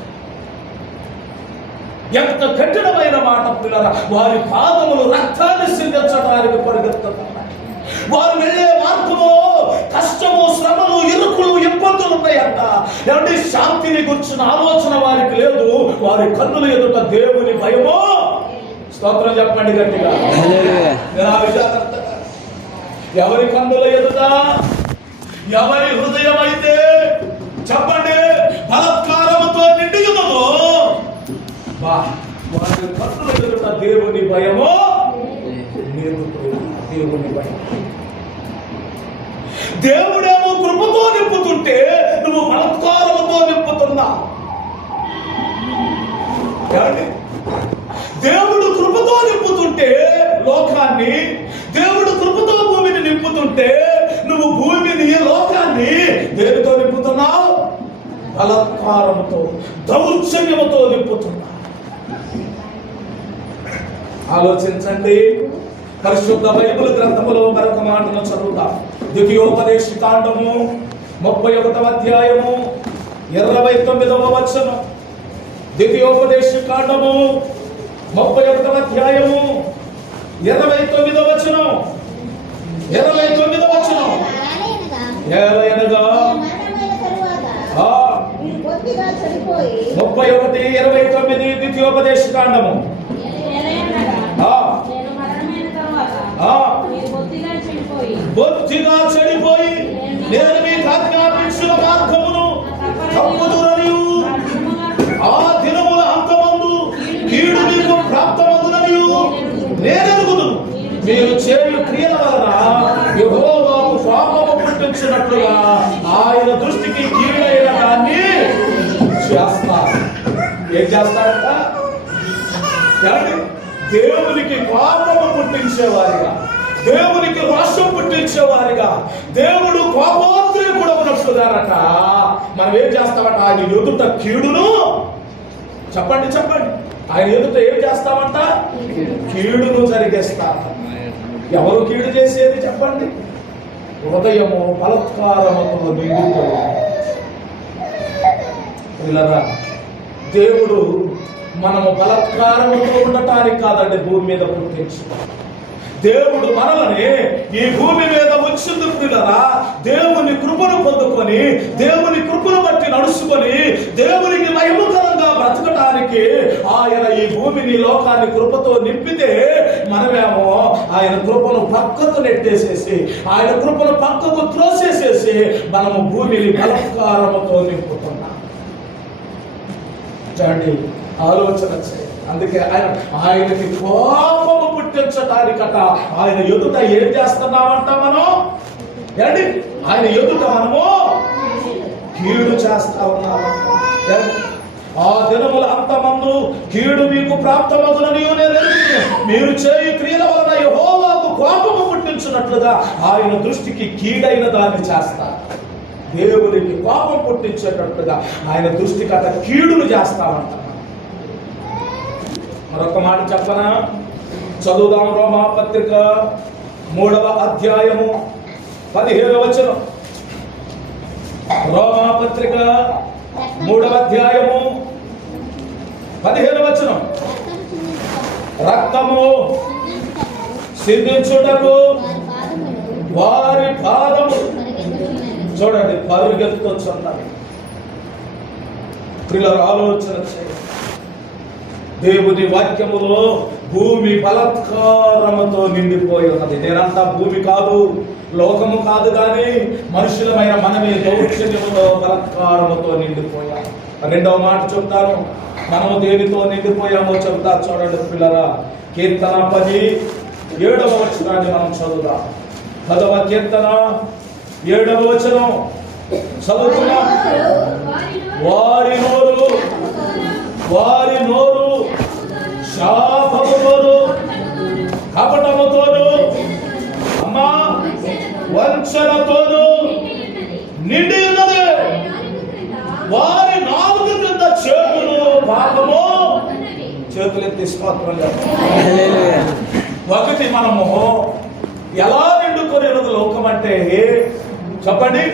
ఎంత కఠినమైన మాట పిల్లరా! వారి పాదములు రక్తాన్ని సిందించడానికి పరిగెత్తుతున్నాయి. వారు వెళ్ళే మార్గము కష్టము, శ్రమలు, ఇరుకులు, ఇబ్బందులు ఉన్నాయంట. ఏమంటే శాంతిని గురించిన ఆలోచన వారికి లేదు. వారి కన్నుల ఎదుట దేవుని భయము. స్తోత్రం చెప్పండి గట్టిగా. ఎవరి కన్నుల ఎదుట, ఎవరి హృదయం అయితే చెప్పండి బలత్కారముతో నిండి ఉన్నదో వారి కన్నుల ఎదుట దేవుని భయము లేదు. దేవుని భయం. దేవుడేమో కృపతో నింపుతుంటే నువ్వు బలత్కారముతో నింపుతున్నా. దేవుడు కృపతో నింపుతుంటే లోకాన్ని, దేవుడు కృపతో భూమిని నింపుతుంటే నువ్వు భూమిని, లోకాన్ని దేనితో నింపుతున్నావు? బలత్కారముతో, దౌర్జన్యముతో నింపుతున్నావు. ఆలోచించండి. పరిశుద్ధ బైబిల్ గ్రంథములో మరొక మాటను చదువుతాం. ద్వితీయోపదేశ కాండము 31వ అధ్యాయము 29వ వచనం. ద్వితీయోపదేశ కాండము 31వ అధ్యాయము 29వ వచనం. 29వ వచనం. ఏలయనగా 31:29 ద్వితీయోపదేశ కాండము. బొత్తిగా చెడిపోయి నేను మీకు ఆజ్ఞాపించిన మార్గమును తప్పుదురనియు ఆ దినముల అంతమందు కీడు మీకు ప్రాప్తమగుననియు నేనెరుగుదును. మీరు చేయు క్రియల వలన యెహోవాకు పాపము పుట్టించినట్లుగా ఆయన దృష్టికి కీడైన దాన్ని చేస్తారు. ఏం చేస్తారంట? దేవునికి పాపము పుట్టించేవారిగా, దేవునికి రోషం పుట్టించేవారిగా, దేవుడు కోపోద్రేకుడు ఉన్నట్లుగానట మనం ఏం చేస్తామంట? ఆయన ఎదుట కీడును చెప్పండి, చెప్పండి. ఆయన ఎదుట ఏం చేస్తామంట? కీడును జరిగేస్తాం. ఎవరు కీడు చేసేది చెప్పండి? హృదయము బలత్కారముతో నిండిపోయింది. దేవుడు మనము బలత్కారముతో ఉండటానికి కాదండి భూమి మీద పుట్టించు. దేవుడు మనల్ని ఈ భూమి మీద వచ్చింది పిల్లరా దేవుని కృపను పొందుకొని, దేవుని కృపను బట్టి నడుచుకొని, దేవునికి మహిమకరంగా బ్రతకటానికి ఆయన ఈ భూమిని, లోకాన్ని కృపతో నింపితే మనమేమో ఆయన కృపను పక్కకు నెట్టేసేసి, ఆయన కృపను పక్కకు త్రోసేసేసి మనము భూమిని బలత్కారముతో నింపుతున్నాం. చూడండి, ఆలోచన చేయండి. అందుకే ఆయనకి కోపము పుట్టించడానికట ఆయన ఎదుట ఏం చేస్తున్నామంట? మనం ఏంటి ఆయన ఎదుట మనము కీడు చేస్తా ఉన్నాము. ఆ దినముల అంతమందు కీడు మీకు ప్రాప్తమగునని మీరు చేయు క్రియల వలన యెహోవాకు కోపము పుట్టించున్నట్లుగా ఆయన దృష్టికి కీడైన దాన్ని చేస్తారు. దేవునికి కోపం పుట్టించేటట్టుగా ఆయన దృష్టికి అట కీడును చేస్తామంట. మరొక మాట చెప్పనా? చదువుదాం. రోమా పత్రిక 3వ అధ్యాయము 15వ వచనం. రోమా పత్రిక 3వ అధ్యాయము 15వ వచనం. రక్తము సిందించుటకు వారి పాదము చూడండి పరుగెత్తుచున్నది. పిల్లలు ఆలోచన చేయండి. దేవుని వాక్యములో భూమి బలాత్కారముతో నిండిపోయి ఉన్నది. నేనంతా భూమి కాదు, లోకము కాదు, కానీ మనుషులమైన మనమే దౌర్జన్యముతో బలాత్కారముతో నిండిపోయాము. 2వ మాట చెప్తాను, మనము దేనితో నిండిపోయామో చెప్తా. చూడండి పిల్లరా, కీర్తన 10:7వ వచనాన్ని మనం చదువుదాం. 10వ కీర్తన 7వ వచనం చదువుతున్నాం. వారి నోరు శాపముతోను కపటముతోను అమ్మా వంచనతోను నిండి ఉన్నది. వారి నాలుక క్రింద చేతులు పాపము. చేతులెత్తి స్తోత్రం చేద్దాం. ఒకటి, మనము ఎలా నిండుకొని ఉన్నది లోకం అంటే చెప్పండి,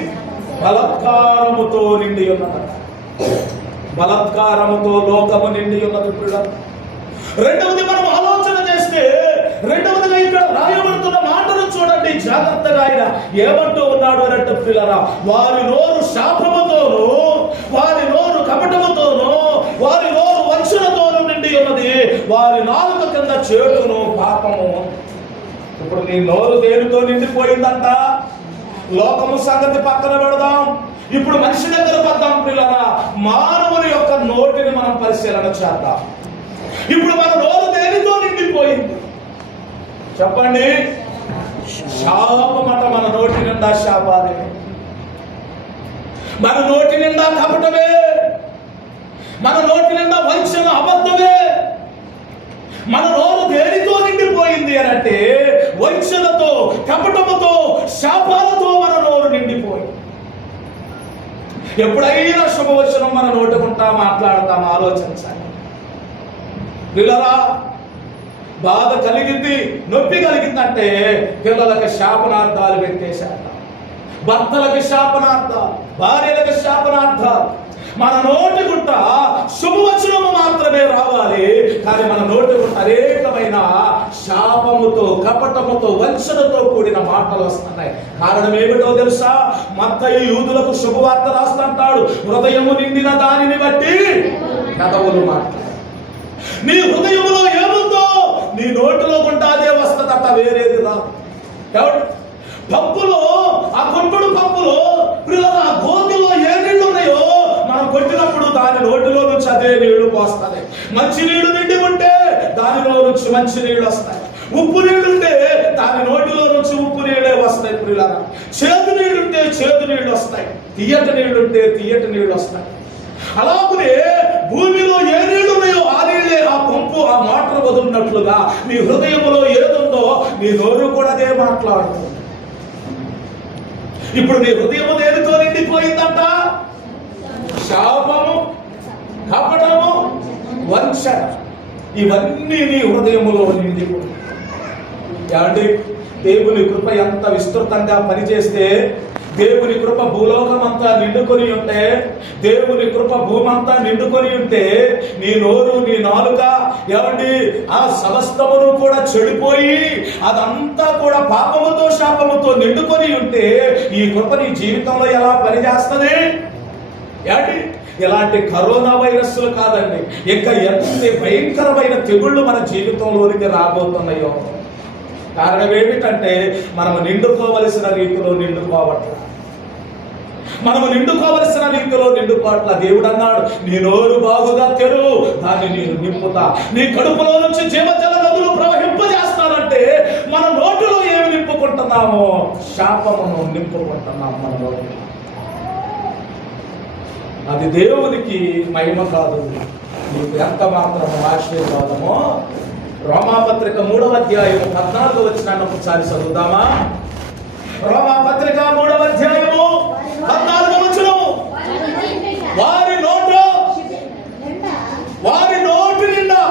బలాత్కారముతో నిండి ఉన్నది. బలాత్కారముతో లోకము నిండి ఉన్నది. రెండవది, మనం ఆలోచన చేస్తే రెండవదిగా ఇక్కడ రాయబడుతున్న మాటలు చూడండి జాగ్రత్తగా. ఆయన ఏమంటూ ఉన్నాడు అన్నట్టు పిల్లరా, వారి నోరు శాపముతోను, వారి నోరు కపటముతోను, వారి నోరు వంచనతోను నిండి ఉన్నది. వారి నాలుక కింద చేటును పాపము. ఇప్పుడు నీ నోరు దేనితో నిండిపోయిందంట? లోకము సంగతి పక్కన పెడదాం, ఇప్పుడు మనిషి దగ్గరకు వద్దాం పిల్లరా. మానవుని యొక్క నోటిని మనం పరిశీలన చేద్దాం. ఇప్పుడు మన నోరు దేనితో నిండిపోయింది చెప్పండి? శాపమట. మన నోటి నిండా శాపాలే, మన నోటి నిండా కపటమే, మన నోటి నిండా వంచన, అబద్ధమే. మన నోరు దేనితో నిండిపోయింది అని అంటే వంచనతో, కపటముతో, శాపాలతో మన నోరు నిండిపోయింది. ఎప్పుడైనా శుభవచనం మన నోటుకుంటా మాట్లాడతాం? ఆలోచించాలి పిల్లరా. బాధ కలిగింది, నొప్పి కలిగిందంటే పిల్లలకు శాపనార్థాలు పెట్టేశారు, భర్తలకు శాపనార్థాలు, భార్యలకు శాపనార్థాలు. మన నోటి గుట్ట శుభవచనము మాత్రమే రావాలి, కానీ మన నోటి గుట్ట అనేకమైన శాపముతో, కపటముతో, వంచనతో కూడిన మాటలు వస్తున్నాయి. కారణం ఏమిటో తెలుసా? మత్తయి యూదులకు శుభవార్త రాస్తుంటాడు, హృదయము నిండిన దానిని బట్టి పెదవులు మాట్లాడు. నీ హృదయములో ఏముందో నీ నోటిలో గుంట అదే వస్తుందట, వేరేది రాదు. పప్పులో, ఆ కొట్టుడు పప్పులో పిల్లలు ఆ గోతిలో ఏ నీళ్లు ఉన్నాయో మనం కొట్టినప్పుడు దాని నోటిలో నుంచి అదే నీళ్లు పోస్తాయి. మంచి నీళ్లు నిండి ఉంటే దానిలో నుంచి మంచి నీళ్లు వస్తాయి. ఉప్పు నీళ్లుంటే దాని నోటిలో నుంచి ఉప్పు నీళ్ళే వస్తాయి పిల్లలు. చేదు నీళ్లుంటే చేదు నీళ్లు వస్తాయి, తీయటి నీళ్లుంటే తీయటి నీళ్లు వస్తాయి. అలాగే భూమిలో ఏ నీళ్లు ఉన్నాయో ఆ నీళ్లే, ఆ పంపు, ఆ మోటార్ వదులున్నట్లుగా నీ హృదయంలో ఏదుందో నీ నోరు కూడా అదే మాట్లాడుతుంది. ఇప్పుడు నీ హృదయము దేనితో నిండిపోయిందంట? శాపము, కపటము, వంచన. ఇవన్నీ నీ హృదయములో నిండిపోయి. ఏమండి, దేవుని కృప ఎంత విస్తృతంగా పనిచేస్తే, దేవుని కృప భూలోకం అంతా నిండుకొని ఉంటే, దేవుని కృప భూమంతా నిండుకొని ఉంటే, నీ నోరు, నీ నాలుక ఏమండి ఆ సమస్తమును కూడా చెడిపోయి అదంతా కూడా పాపముతో, శాపముతో నిండుకొని ఉంటే ఈ కృప నీ జీవితంలో ఎలా పనిచేస్తుంది? ఏంటి, ఇలాంటి కరోనా వైరస్లు కాదండి, ఇంకా ఎంత భయంకరమైన తెగుళ్ళు మన జీవితంలోనికి రాబోతున్నాయో. కారణం ఏమిటంటే మనము నిండుకోవలసిన రీతిలో నిండుకోవట్ల, మనము నిండుకోవలసిన రీతిలో నిండుకోవట్ల. దేవుడు అన్నాడు, నీ నోరు బాగుగా తెరువు, దాన్ని నేను నింపుతా, నీ కడుపులో నుంచి జీవజల నదులు ప్రవహింపజేస్తానంటే మన నోటిలో ఏమి నింపుకుంటా ఏమంటున్నాము? శాపమును నింపుకుంటున్నాము మనలో. అది దేవునికి మహిమ కాదు, నీకు ఎంత మాత్రము ఆశీర్వాదమో. రోమాపత్రిక 3వ అధ్యాయము 14 వచనాన్ని ఒకసారి చదువుదామా? రోమాపత్రిక 3వ అధ్యాయము 14వ వచనం. వారి నోటి నిండా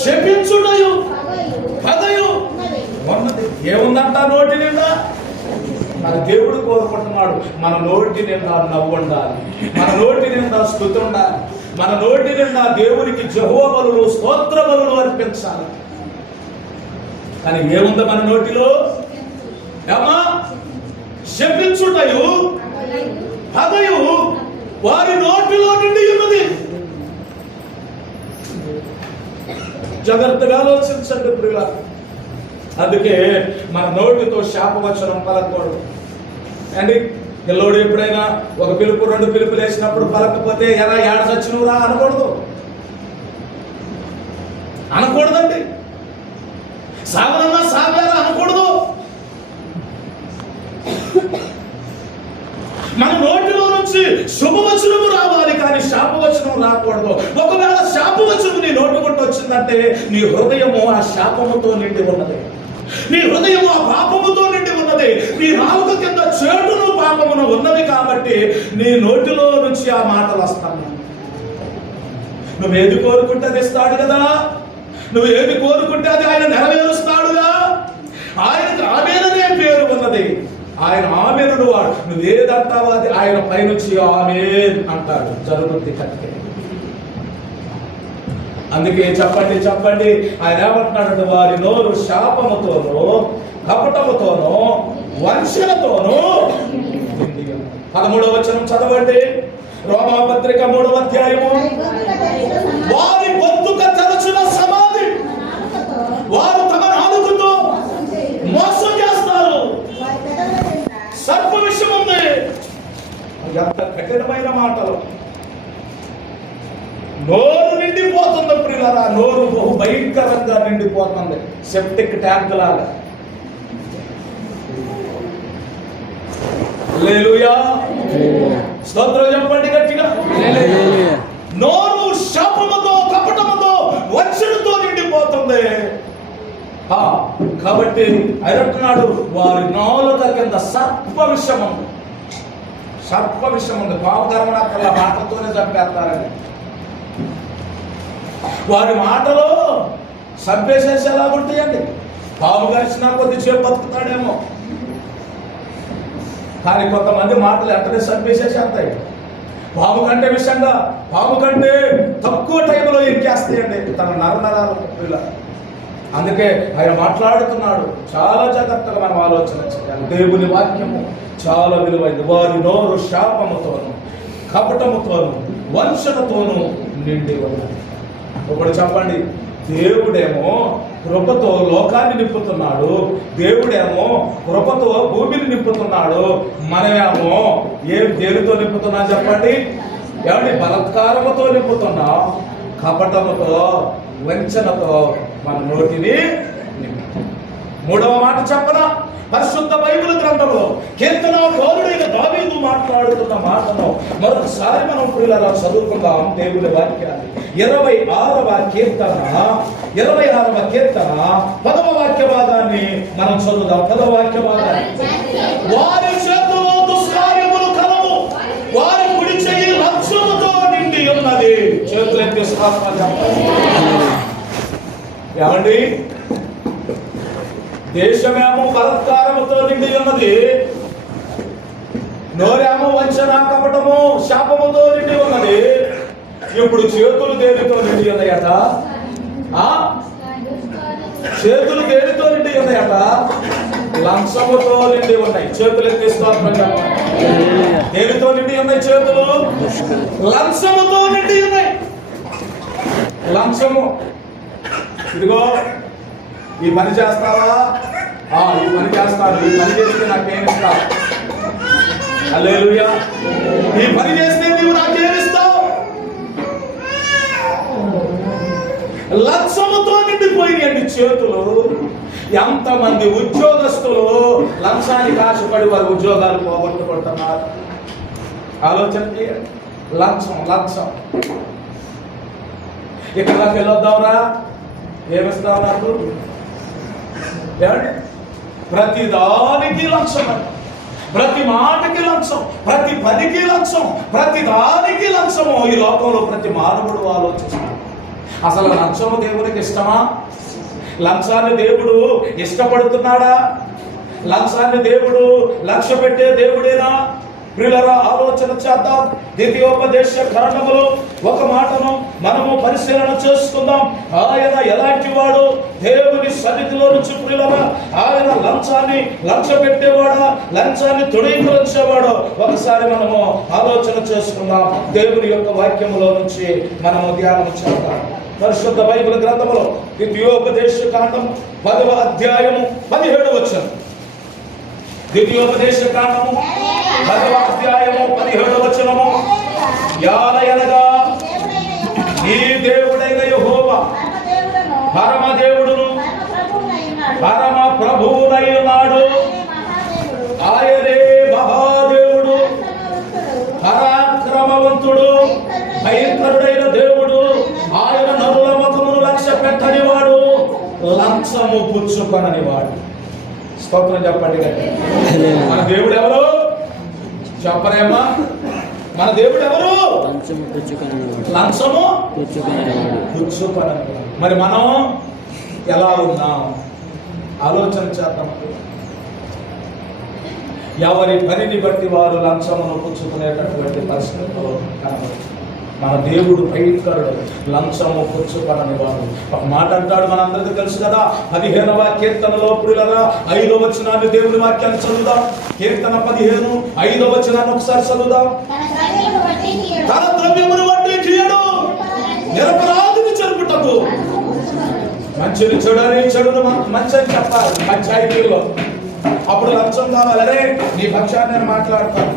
శపించుటయు పదయు ఉన్నది. ఏముందంట నోటి నిండా? మన దేవుడు కోరుకుంటున్నాడు మన నోటి నిండా నవ్వు ఉండాలి, మన నోటి నిండా స్తుతి ఉండాలి, మన నోటి నిండా దేవునికి యెహోవా బలులు, స్తోత్ర బలులు అర్పించాలి. కానీ ఏముంది మన నోటిలో? ఏమా? శపించుటయు పదయు వారి నోటిలో నిండి ఉన్నది. జాగ్రత్తగా ఆలోచించండి ప్రియులారా. అందుకే మన నోటితో శాపవచనం పలకూడదు అండి. పిల్లోడు ఎప్పుడైనా ఒక పిలుపు 2 పిలుపులు వేసినప్పుడు పలకపోతే ఎలా ఏడ చచ్చినవురా అనకూడదండి. సాగనన్నా సాగారా అనకూడదు. మన నోటిలో నుంచి శుభవచనము రావాలి, కానీ శాపవచనం రాకూడదు. ఒకవేళ శాపవచనం నీ నోటి కొట్టి వచ్చిందంటే నీ హృదయము ఆ శాపముతో నిండి ఉన్నది, నీ హృదయము ఆ పాపముతో నిండి ఉన్నది, నీ నాలుక కింద చేటును పాపమును ఉన్నవి. కాబట్టి నీ నోటిలో నుంచి ఆ మాటలు వస్తాను. నువ్వేది కోరుకుంటే అది ఇస్తాడు కదా, నువ్వు ఏది కోరుకుంటే అది ఆయన నెరవేరుస్తాడుగా. ఆయనకు ఆమేననే పేరు ఉన్నది, ఆయన ఆమేనుడు వాడు. నువ్వేదంటావో అది ఆయన పైనుంచి ఆమేన్ అంటాడు, జరుగుద్ది కట్టే. అందుకే చెప్పండి ఆయన ఏమంటున్నాడు? వారి నోరు శాపముతోనూ కపటముతోనూ వంచనతోనూ. 13వ వచనం చదవండి. రోమాపత్రిక 3వ అధ్యాయము. వారి బొత్తుక తరచున సమాధి, వారు తమ నాలుకతో మోసం చేస్తారు. సర్ప విషయం ఉంది. ఎంత కఠినమైన మాటలు. నోరు నిండిపోతుంది ప్రియులారా, నోరు బహు భయంకరంగా నిండిపోతుంది, సెప్టిక్ ట్యాంక్ లాగా. హల్లెలూయా, స్తోత్రం చెప్పండి గట్టిగా. నోరు శాపముతో కపటముతో వంచనతో నిండిపోతుంది. కాబట్టి అరుస్తున్నాడు, వారి నాలుక కింద సర్ప విషం ఉంది. సర్ప విషం ఉంది. పాపకర్మణ మాటలతోనే చంపేస్తారని. వారి మాటలో చంపేసేసి ఎలా ఉంటాయండి? పాము కలిసినా కొద్దిసేపు బతుకుతాడేమో, కానీ కొంతమంది మాటలు వెంటనే చంపేసేసేస్తాయి. పాము కంటే విషయంగా, పాము కంటే తక్కువ టైంలో ఎక్కేస్తాయండి తన నరనరాలు. అందుకే ఆయన మాట్లాడుతున్నాడు, చాలా జాగ్రత్తగా మనం ఆలోచన చేయాలి. దేవుని వాక్యము చాలా విలువైంది. వారి నోరు శాపముతోను కపటముతోను వంచనతోను నిండి ఉన్నది. ఒకటి చెప్పండి, దేవుడేమో కృపతో లోకాన్ని నింపుతున్నాడు, దేవుడేమో కృపతో భూమిని నింపుతున్నాడు. మనమేమో దేనితో నింపుతున్నాం చెప్పండి? ఏమండి? బలత్కారముతో నింపుతున్నాం, కపటముతో వంచనతో మన నోటిని. 3వ మాట చెప్పనా? పరిశుద్ధ బైబిల్ గ్రంథంలో కీర్తనాకారుడైన దావీదు మాట్లాడుతున్న మాటను మరొకసారి మనం ప్రియులారా చదువుకుందాం. దేవుని వాక్యాన్ని 26వ కీర్తన 10వ వాక్య భాగాన్ని మనం చదువుదాం. 10వ వాక్య భాగాన్ని. వారి చేతుల్లో దుష్కార్యములు కలవు, వారి కుడి చెయ్యి లంచముతో నిండి ఉన్నది. చేతులెత్తి స్తోత్రం చెప్పండి. ఏమండి? దేశమేమో బలత్కారముతో నిండి ఉన్నది, నోరేమో వంచన కపటము శాపముతో నిండి ఉన్నది. ఇప్పుడు చేతులు దేనితో నిండి ఉన్నాయట? చేతులు దేనితో నిండి ఉన్నాయట? లంచముతో నిండి ఉన్నాయి. చేతులు ఎత్తి స్తోత్రం చెప్పండి. దేనితో నిండి ఉన్నాయి చేతులు? లంచముతో నిండి ఉన్నాయి. లంచము. ఇదిగో ఈ పని చేస్తావా? ఈ పని చేస్తాను. ఈ పని చేస్తే నాకేమిస్తావు? హల్లెలూయా. ఈ పని చేస్తే నీవు నాకేమిస్తావు? లంచముతో నిండిపోయినాయండి చేతులు. ఎంతమంది ఉద్యోగస్తులు లంచానికి ఆశపడి వారి ఉద్యోగాలు పోగొట్టుకుంటున్నారు? ఆలోచన చేయండి. లంచం లంచం. ఇక్కడ దాకా వెళ్ళొద్దాంరా, ఏమిస్తావు నాకు? ప్రతి దానికి లంచం, ప్రతి మాటకి లంచం, ప్రతి పనికి లంచం, ప్రతి దానికి లంచము. ఈ లోకంలో ప్రతి మానవుడు ఆలోచిస్తాడు. అసలు లంచము దేవునికి ఇష్టమా? లంచాన్ని దేవుడు ఇష్టపడుతున్నాడా? లంచాన్ని దేవుడు లక్ష్య పెట్టే దేవుడేనా? ప్రియులారా, ఆలోచన చేద్దాం. ద్వితీయోపదేశ కాండములో ఒక మాటను మనము పరిశీలన చేసుకుందాం. ఆయన ఎలాంటి వాడు? దేవుని సన్నిధిలో నుంచి ప్రియులారా, ఆయన లంచాన్ని లక్ష్య పెట్టేవాడా, లంచాన్ని తృణీకరించేవాడు? ఒకసారి మనము ఆలోచన చేసుకుందాం. దేవుని యొక్క వాక్యములో నుంచి మనము ధ్యానం చేద్దాం. పరిశుద్ధ బైబిల్ గ్రంథములో ద్వితీయోపదేశ కాండము 10వ అధ్యాయము 17వ వచనం. ద్వితీయోపదేశ కాండము 10వ అధ్యాయము 17వ వచనము. యాలయనగా నీ దేవుడైన యెహోవా పరమదేవుడును పరమ ప్రభువునై ఉన్నాడు. ఆయనే మహాదేవుడు, పరాక్రమవంతుడు, భయంకరుడైన దేవుడు. ఆయన నరుల ముఖమును లక్ష్య పెట్టని వాడు, లంచము పుచ్చుకొనని వాడు. స్తోత్రం చెప్పండి. మన దేవుడు ఎవరు చెప్పరేమా? మన దేవుడు ఎవరు? లంచము పుచ్చుకొనని. మరి మనం ఎలా ఉన్నాం? ఆలోచన చేద్దాం. ఎవరి పనిని బట్టి వారు లంచమును పుచ్చుకునేటటువంటి పరిస్థితుల్లో కనబడుతుంది. మన దేవుడు భయంకరుడు, లంచము పుచ్చుకొనని వాడు. ఒక మాట అంటాడు, మనందరికీ తెలుసు కదా. 15వ కీర్తనలో ప్రియులారా 5వ వచనాన్ని, దేవుని వాక్యాన్ని చదువుదాం. కీర్తన 15 5వ వచనాన్ని ఒకసారి చదువుదాం. తన ద్రవ్యమును బట్టి తీయడు, నిరపరాధిని చెరుపుటకు. మంచిని చెడని, చెడును మంచి అని చెప్పాలి పంచాయతీలో. అప్పుడు లంచం కావాలి. అరే నీ పక్షాన్ని నేను మాట్లాడతాను,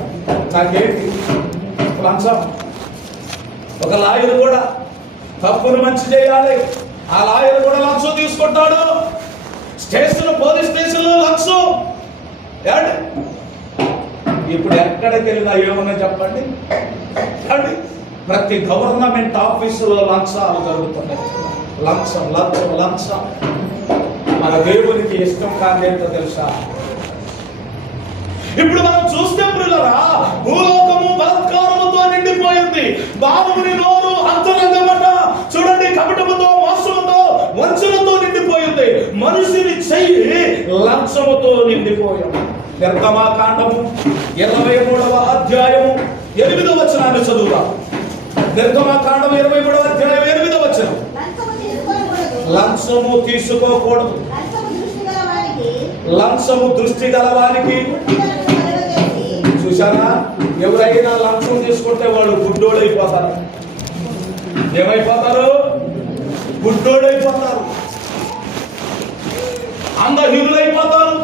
నాకేంటి లంచం? ఒక లాయర్ కూడా తప్పును మంచి చేయాలి, ఆ లాయర్ కూడా లంచం తీసుకుంటాడు. పోలీస్ స్టేషన్లో లంచం. ఇప్పుడు ఎక్కడికి వెళ్ళినా ఏమన్నా చెప్పండి. ప్రతి గవర్నమెంట్ ఆఫీసులో లంచాలు జరుగుతున్నాయి. లంచం లంచం లంచం. మన దేవునికి ఇష్టం కాదేంటో తెలుసా? ఇప్పుడు మనం చూస్తే ప్రియులారా, భూలోకము బలాత్కారముతో నిండిపోయింది. మానవుని నోరు అంతరంగమట చూడండి, కపటముతో, మోసముతో, వంచనతో నిండిపోయింది. మనిషిని చెయ్యి లంచముతో నిండిపోయాం. నిర్గమాకాండము 23వ అధ్యాయము 8వ వచనాన్ని చదువుతాం. నిర్గమాకాండము 23వ అధ్యాయం 8వ వచనం. లంచము తీసుకోకూడదు. లంచము దృష్టి గలవానికి. చూసారా, ఎవరైనా లంచం తీసుకుంటే వాళ్ళు గుడ్డోడైపోతారు. ఏమైపోతారు? గుడ్డోడైపోతారు, అందహీనులైపోతారు,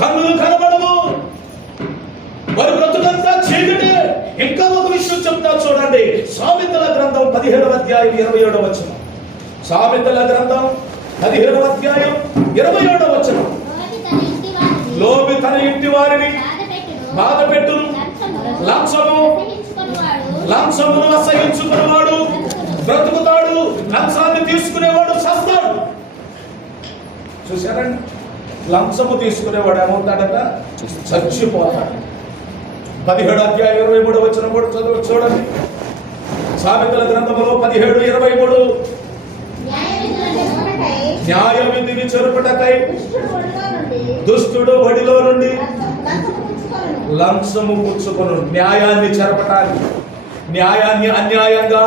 కన్నులు కనబడవు, వారి బ్రతుకంతా చీకటే. ఇంకా ఒక విషయం చెప్తా చూడండి. సామెతల గ్రంథం 15వ అధ్యాయం 27వ వచనం. సామెతల గ్రంథం 15వ అధ్యాయం 27వ వచనం. లోబి తన ఇంటి వారిని బాధ పెట్టును, లంచమును అసహించుకునేవాడు బ్రతుకుతాడు, లంచాన్ని తీసుకునేవాడు చస్తాడు. చూశారండి, లంచము తీసుకునేవాడు ఏమవుతాడట? చచ్చిపోతాడు. 17వ అధ్యాయం 23వ వచనం కూడా చూడండి. సామెతల గ్రంథములో 17:23. న్యాయ విధిని చెరుపుటకై దుష్టుడు బడిలో నుండి లంచము పుచ్చుకొను. న్యాయాన్ని చెరపటానికి, న్యాయాన్ని అన్యాయంగా,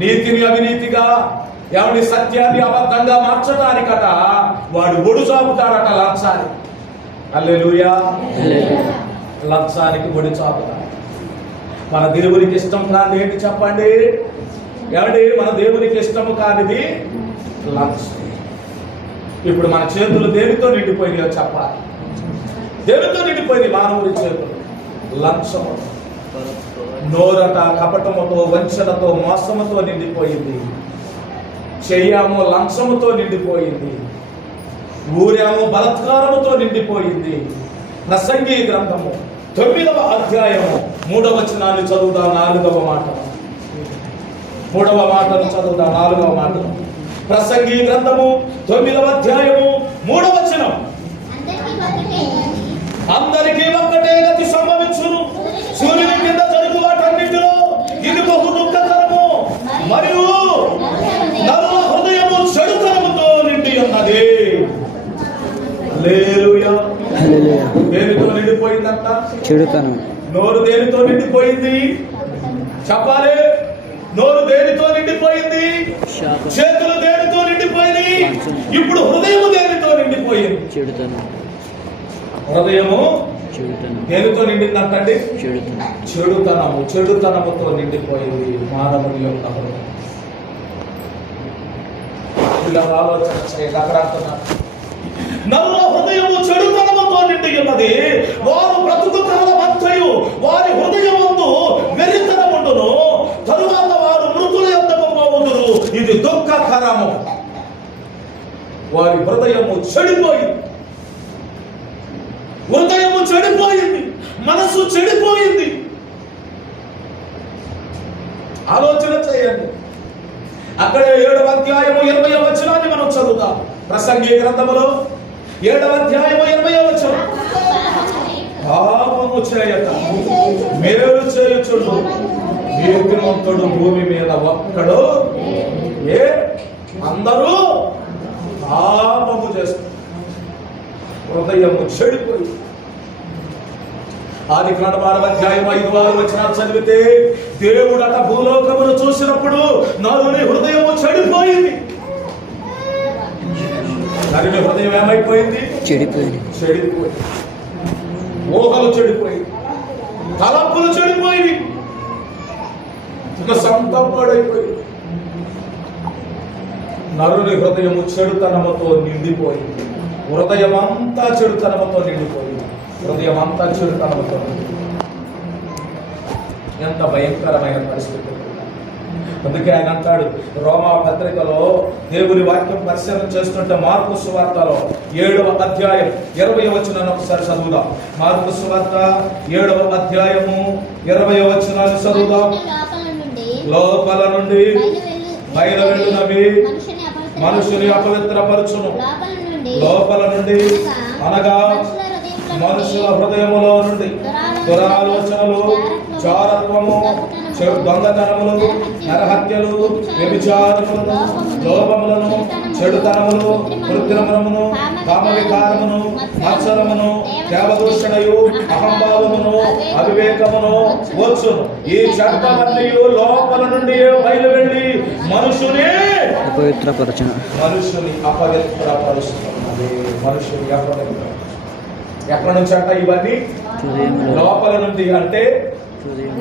నీతిని అవినీతిగా, ఎవరి సత్యాన్ని అబద్ధంగా మార్చడానికట వాడు ఒడు చాపుతాడట లంచాన్ని. హల్లెలూయా. లంచానికి ఒడి చాపుతాడు. మన దేవునికి ఇష్టం కాదు ఏంటి చెప్పండి? ఏమండి, మన దేవునికి ఇష్టము కానిది లంచం. ఇప్పుడు మన చేతులు దేనితో నిండిపోయినాయో చెప్పాలి. దేనితో నిండిపోయింది మానవుడి చేతులు? లంచము. నోరట కపటముతో, వంచనతో, మోసముతో నిండిపోయింది. చెయ్యేమో లంచముతో నిండిపోయింది, ఊరేమో బలత్కారముతో నిండిపోయింది. ప్రసంగి గ్రంథము 9వ అధ్యాయము 3వ వచనాన్ని చదువుదా, 4వ మాట. 3వ మాటను చదువుదా, 4వ మాట. ప్రసంగి గ్రంథము 9వ అధ్యాయము 3వ వచనం. అందరికీ ఒక్కటే గతి సంభవించును, సూర్యుని కింద జరుగు వాటన్నిటిలో ఇది బహు దుఃఖకరము, మరియు నరుల హృదయము చెడుతనముతో నిండి ఉన్నది. హల్లెలూయా. దేనితో నిండిపోయిందంట? చెడుతనం. నోరు దేనితో నిండిపోయింది? చెప్పాలి. నోరు దేనితో నిండిపోయింది? చేతులు దేనితో నిండిపోయింది? ఇప్పుడు హృదయము దేనితో నిండిపోయింది? చెడుతనం. హృదయము దేనితో నిండిందంటండి? చెడుతనం. చెడుతనముతో నిండిపోయింది మానవుని యొక్క హృదయం. ఇలా ఆలోచన చేయండి. అక్కడ అంటున్నారు, నరుల హృదయము చెడుతనముతో నిండి ఉన్నది, వారు బ్రతుకు కాలమంతయు వారి హృదయమందు వెర్రితనముండును, తరువాత వారు మృతుల యొద్దకు పోవుదురు, ఇది దుఃఖకరము. వారి హృదయము చెడిపోయింది, హృదయము చెడిపోయింది, మనసు చెడిపోయింది. ఆలోచన చేయండి. అక్కడే 7వ అధ్యాయము 20వ వచనాన్ని మనం చదువుతాం. ప్రసంగి గ్రంథములో 7వ అధ్యాయము 20వ వచనం. పాపము చేయక మేలు చేయుచుండు నీతిమంతుడు భూమి మీద ఒక్కడు, అందరూ పాపము చేస్తారు. హృదయము చెడిపోయి. ఆదికాండం 6వ అధ్యాయం 5-6 వచనాలు చదివితే, దేవుడట భూలోకమును చూసినప్పుడు నరుని హృదయము చెడిపోయింది. నరుని హృదయం ఏమైపోయింది? చెడిపోయింది. ఊహలు చెడిపోయింది, తలంపులు చెడిపోయింది, సంతపడైపోయింది. నరుని హృదయము చెడుతనముతో నిండిపోయింది. హృదయం అంతా చెడుతనముతో నిండిపోయింది. హృదయం అంతా చెడుతనముతో నిండిపోయింది. ఎంత భయంకరమైన పరిస్థితి. అందుకే ఆయన అంటాడు రోమా పత్రికలో, దేవుని వాక్యం పరిశీలన చేస్తుంటే మార్కు సువార్తలో 7వ అధ్యాయం 20వ వచనాన్ని ఒకసారి చదువుదాం. మార్కు సువార్త 7వ అధ్యాయము 20వ వచనాన్ని చదువుదాం. లోపల నుండి బయలువెళ్ళునవి మనుషుని అపవిత్రపరచును, లోపల నుండి అనగా మనుషుల హృదయములో నుండి దురాలోచనలు, చారత్వము, దొంగతనములు, నరహత్యలు, వ్యభిచారములను, లోపములను, చెడుతనములు, కృత్రిమమును, కామవికారమును, మత్సరమును, దేవదూషణయు, అహంభావమును, అవివేకమును వచ్చును. ఈ చెడ్డవన్నీ లోపల నుండి బయలు వెళ్ళి మనుషుని అపవిత్రపరచును. మనుషుని అపవిత్రపరుస్తున్నది. మనుషుని అపవిత్ర. ఎక్కడి నుంచి అంట ఇవన్నీ? లోపల నుండి. అంటే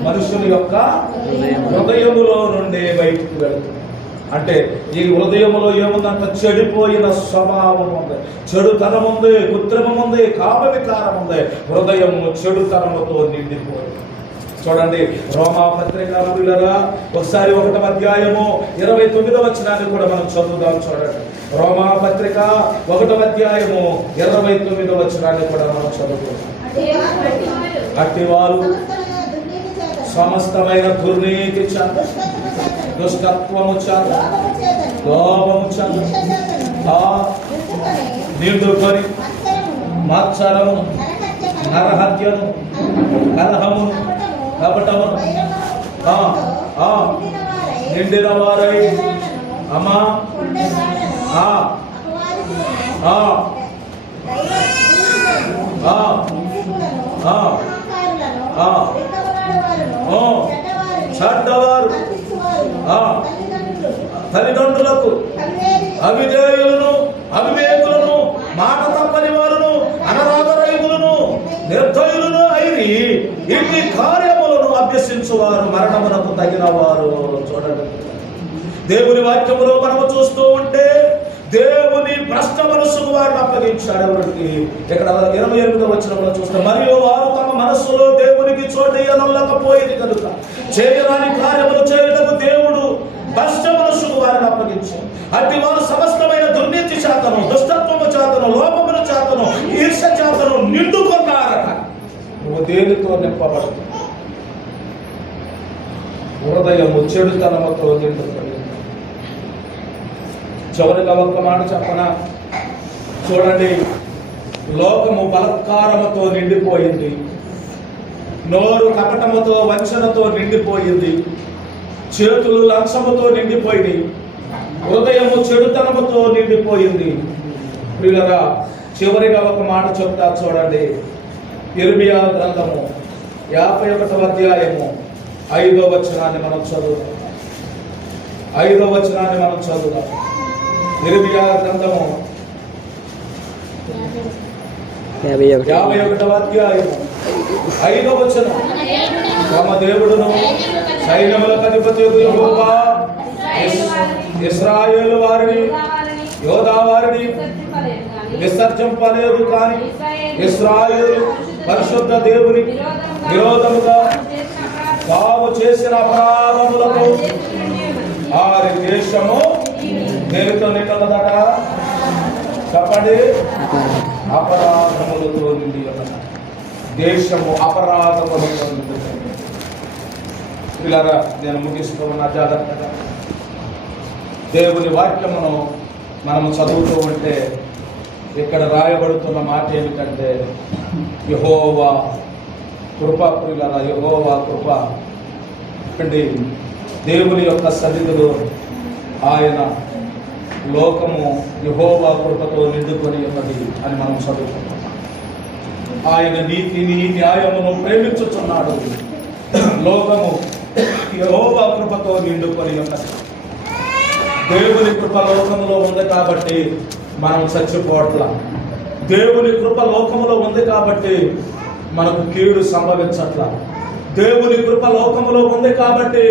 మనుషుని యొక్క హృదయములో నుండే బయటికి వెళ్తుంది. అంటే ఈ హృదయములో ఏముందంట? చెడిపోయిన స్వభావం ఉంది, చెడుతనం ఉంది, కృత్రిమం ఉంది, కామవికారం ఉంది. హృదయము చెడుతనముతో నిండిపోయింది. చూడండి రోమా పత్రిక ఒకసారి 1వ అధ్యాయము 29వ వచనాన్ని కూడా మనం చదువుదాం. చూడండి రోమా పత్రిక 1వ అధ్యాయము 29వ వచనాన్ని కూడా మనం చదువుకుందాం. అట్టివారు సమస్తమైన దుర్నీతి చేత, దుష్టత్వము చేత, లోపము చేత నిండుకొని మత్సరమును, నరహత్యను, కలహమును, కపటమును నిండిన వారై అమ్మా చెడ్డవారు, తల్లిదండ్రులకు అవిధేయులను, అవివేకులను, మాట తప్పని వారును, అనరాగరహితులను, నిర్దయులను అయిరి ఇన్ని కార్యములను అభ్యసించువారు మరణమునకు తగిన వారు. చూడండి దేవుని వాక్యములో మనము చూస్తూ ఉంటే దేవుని భ్రష్ట మనస్సుకు వారిని అప్పగించాడు. ఎవరికి? ఇక్కడ 28వ వచనంలో చూస్తే, మరియు వారు తమ మనస్సులో దేవునికి చోటయ్యనొల్లకపోయేది కనుక చేయరాని కార్యములు చేయుటకు దేవుడు భ్రష్ట మనస్సుకు వారిని అప్పగించాడు. అట్టి వారు సమస్తమైన దుర్నీతి చేతను, దుష్టత్వము చేతను, లోపముల చేతను, ఈర్ష్య చేతను నిండుకున్నారట. నువ్వు దేనితో నింపబడుతుంది? హృదయము చెడుతనముతో నిండుతుంది. చివరిగా ఒక్క మాట చెప్పనా? చూడండి, లోకము బలత్కారముతో నిండిపోయింది, నోరు కపటముతో వంచనతో నిండిపోయింది, చేతులు లంచముతో నిండిపోయింది, హృదయము చెడుతనముతో నిండిపోయింది. ప్రియులరా, చివరిగా ఒక మాట చెప్తా చూడండి. ఇర్మియా గ్రంథము 51వ అధ్యాయము 5వ వచనాన్ని మనం చదువుదాం. 5వ వచనాన్ని మనం చదువుదాం. ఇర్మియా గ్రంథము 51వ అధ్యాయము 5వ వచనం. తమ దేవుడును సైన్యములకు అధిపతియగు యెహోవా ఇశ్రాయేలు వారిని, యోధా వారిని విసర్జింపలేదు, కానీ ఇశ్రాయేలు పరిశుద్ధ దేవుని విరోధముగా తాము చేసిన అపరాధములకు వారి దేశము దేనితో నిండుదట? చెప్పండి. అపరాధములతో నిండి ఉన్నది. దేశము అపరాధములతో నిండుతుంది. పిల్లరా, నేను ముగిస్తూ ఉన్న జాగ్రత్తగా దేవుని వాక్యమును మనము చదువుతూ ఉంటే ఇక్కడ రాయబడుతున్న మాట ఏమిటంటే, యెహోవా కృప. ప్రియులారా, యెహోవా కృప అంటే దేవుని యొక్క సన్నిధిలో ఆయన లోకము యెహోవా కృపతో నిండుకొని ఉన్నది అని మనం చదువుకుంటున్నాం. ఆయన నీతిని న్యాయమును ప్రేమించుచున్నాడు. లోకము యెహోవా కృపతో నిండుకొని ఉన్నది. దేవుని కృప లోకంలో ఉంది కాబట్టి మనం చచ్చిపోవట్ల. దేవుని కృప లోకములో ఉంది కాబట్టి మనకు కీడు సంభవించట్ల. దేవుని కృప లోకములో ఉంది కాబట్టి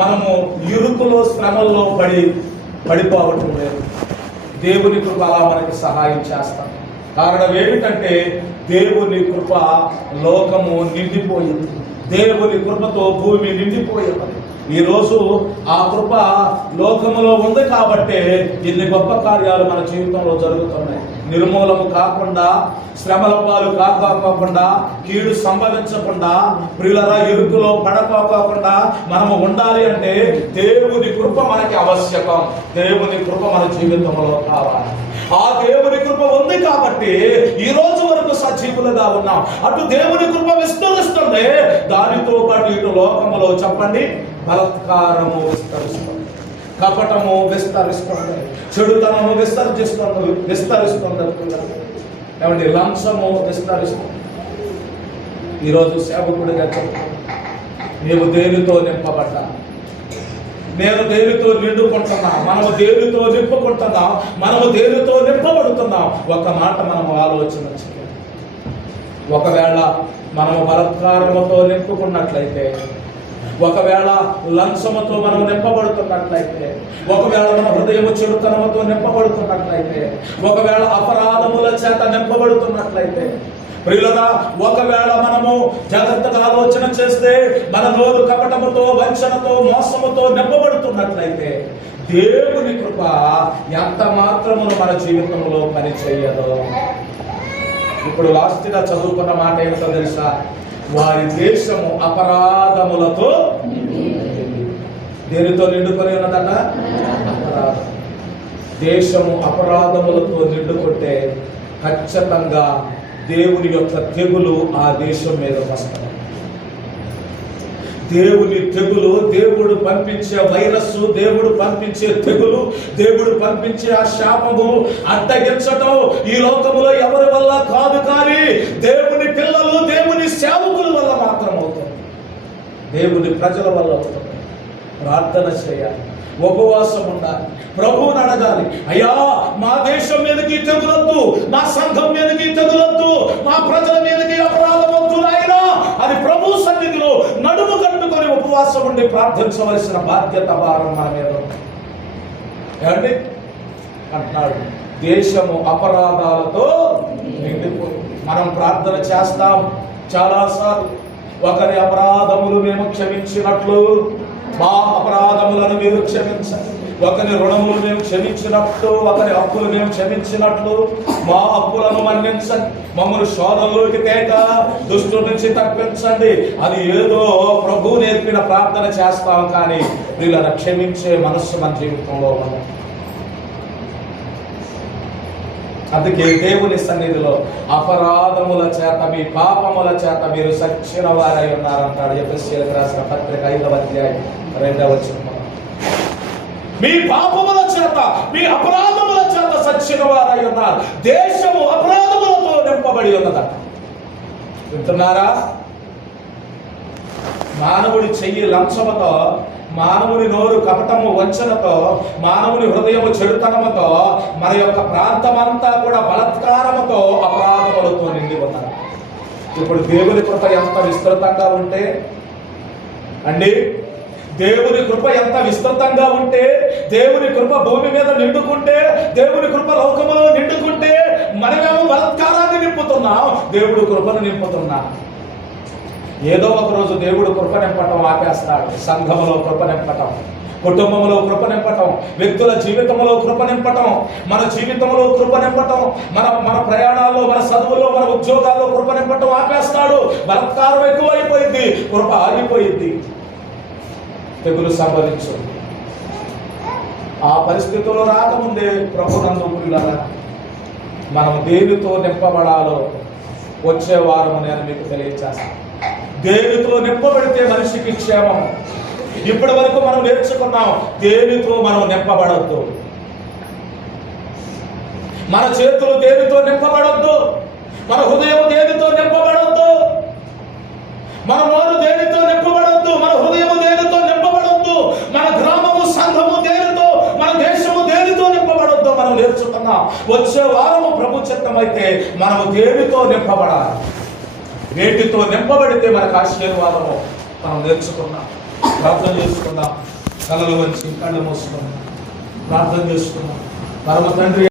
మనము ఇరుకులో, శ్రమల్లో పడిపోవటం లేదు. దేవుని కృప అలా మనకి సహాయం చేస్తాం. కారణం ఏమిటంటే దేవుని కృప లోకము నిండిపోయింది. దేవుని కృపతో భూమి నిండిపోయింది. ఈరోజు ఆ కృప లోకములో ఉంది కాబట్టి ఇన్ని గొప్ప కార్యాలు మన జీవితంలో జరుగుతున్నాయి. నిర్మూలము కాకుండా, శ్రమల పాలు కాకపోకుండా, కీడు సంభవించకుండా, ప్రియులరా ఇరుకులో పడకోకుండా మనము ఉండాలి అంటే దేవుని కృప మనకి ఆవశ్యకం. దేవుని కృప మన జీవితంలో కావాలి. ఆ దేవుని కృప ఉంది కాబట్టి ఈ రోజు వరకు సజీవులుగా ఉన్నాం. అటు దేవుని కృప విస్తరిస్తుంది, దానితో పాటు ఇటు లోకములో చెప్పండి బలత్కారము విస్తరిస్తుంది, కపటము విస్తరిస్తుంది, చెడుతనము విస్తరిస్తుంది. ఏమండి, లంచము విస్తరిస్తుంది. ఈరోజు సేవకుడిగా చెప్తాను, నీవు దేనితో నింపబడ్డా? నేను దేనితో నిండుకుంటున్నా? మనము దేనితో నింపుకుంటున్నాం? మనము దేనితో నింపబడుతున్నాం? ఒక మాట మనము ఆలోచన చేయాలి. ఒకవేళ మనము బలత్కారముతో నింపుకున్నట్లయితే, ఒకవేళ లంచముతో మనం నింపబడుతున్నట్లయితే, ఒకవేళ మన హృదయము చెడుతనముతో నింపబడుతున్నట్లయితే, ఒకవేళ అపరాధముల చేత నింపబడుతున్నట్లయితే, ప్రియులరా ఒకవేళ మనము జాగ్రత్తగా ఆలోచన చేస్తే మన నోరు కపటముతో, వంచనతో, మోసముతో నింపబడుతున్నట్లయితే దేవుని కృప ఎంత మాత్రమును మన జీవితంలో పనిచేయదు. ఇప్పుడు లాస్ట్గా చదువుకున్న మాట ఏమిటో తెలుసా? వారి దేశము అపరాధములతో దేనితో నిండుకొని ఉన్నదట? అపరాధం. దేశము అపరాధములతో నిండుకుంటే ఖచ్చితంగా దేవుని యొక్క తెగులు ఆ దేశం మీద వస్తుంది. దేవుని తెగులు, దేవుడు పంపించే వైరస్, దేవుడు పంపించే తెగులు, దేవుడు పంపించే ఆ శాపము అడ్డగించటం ఈ లోకములో ఎవరి వల్ల కాదు, కానీ దేవుని పిల్లలు, దేవుని సేవకుల వల్ల మాత్రం అవుతుంది. దేవుని ప్రజల వల్ల అవుతుంది. ప్రార్థన చేయాలి, ఉపవాసం ఉండాలి, ప్రభువుని అడగాలి. అయ్యా, మా దేశం మీదకి తెగులొద్దు, మా సంఘం మీదకి తెగులొద్దు, మా ప్రజల మీదకి అపరాధం వద్దు నాయనా అది ప్రభు సన్నిధిలో నడుము కట్టుకొని ఉపవాసం ఉండి ప్రార్థించవలసిన బాధ్యత భారం మన మీద ఏమండి అంటున్నాడు. దేశము అపరాధాలతో నిండిపోయింది. మనం ప్రార్థన చేస్తాం చాలాసార్లు, ఒకరి అపరాధములు మేము క్షమించినట్లు మా అపరాధములను మీరు క్షమించండి. ఒకరి రుణములు మేము క్షమించినట్లు, ఒకరి అప్పులు మేము క్షమించినట్లు మా అప్పులను మన్నించండి, మమ్మల్ని శోధనలోకి తేక దుష్టుల నుంచి తప్పించండి. అది ఏదో ప్రభు నేర్పిన ప్రార్థన చేస్తాం, కానీ వీళ్ళని క్షమించే మనస్సు మన జీవితంలో ఉంది. అందుకే దేవుని సన్నిధిలో అపరాధముల చేత, మీ పాపముల చేత మీరు సచ్చిన వారై ఉన్నారంటాడు ఎఫెసీయులకు రాసిన పత్రిక 5వ అధ్యాయం 2వ వచనం. మీ పాపముల చేత, మీ అపరాధముల చేత సచ్చిన వారై ఉన్నారు. దేశము అపరాధములతో నింపబడి ఉన్నదట. వింటున్నారా? మానవుడి చెయ్యి లంచముతో, మానవుని నోరు కపటము వంచనతో, మానవుని హృదయము చెడుతనముతో, మన యొక్క ప్రాంతమంతా కూడా బలత్కారముతో, అపరాధములతో నిండి ఉన్నారు. ఇప్పుడు దేవుని కృప ఎంత విస్తృతంగా ఉంటే అండి, దేవుని కృప ఎంత విస్తృతంగా ఉంటే, దేవుని కృప భూమి మీద నిండుకుంటే, దేవుని కృప లోకములో నిండుకుంటే, మనమేమో బలత్కారాన్ని నింపుతున్నాం, దేవుడు కృపను నింపుతున్నాం. ఏదో ఒక రోజు దేవుడు కృప నింపటం ఆపేస్తాడు. సంఘములో కృప నింపటం, కుటుంబంలో కృప నింపటం, వ్యక్తుల జీవితంలో కృప నింపటం, మన జీవితంలో కృప నింపటం, మన ప్రయాణాల్లో, మన చదువుల్లో, మన ఉద్యోగాల్లో కృప నింపటం ఆపేస్తాడు. బలత్కారం ఎక్కువైపోయింది, కృప ఆగిపోయింది, తెగులు సంభవించు. ఆ పరిస్థితుల్లో రాకముందే ప్రభునందు ప్రియులారా, మనం దేనితో నింపబడాలో వచ్చే వారము నేను మీకు తెలియజేస్తాను. దేనితో నింపబడితే మనిషికి క్షేమం. ఇప్పటి వరకు మనం నేర్చుకున్నాం, దేనితో మనం నింపబడద్దు. మన చేతులు దేనితో నింపబడద్దు, మన హృదయం దేనితో నింపబడద్దు, మన నోరు దేనితో నింపబడద్దు, మన హృదయం దేనితో నింపబడద్దు, మన గ్రామము, సంఘము దేనితో, మన దేశము దేనితో నింపబడద్దు మనం నేర్చుకున్నాం. వచ్చే వారము ప్రభు చిత్తమైతే మనము దేనితో నింపబడాలి, వేటితో నింపబడితే మనకు ఆశీర్వాదము మనం నేర్చుకున్నాం. ప్రార్థన చేసుకుందాం. కళ్ళలు వంచి కళ్ళు మూసుకున్నాం, ప్రార్థన చేసుకున్నాం. పరమ తండ్రి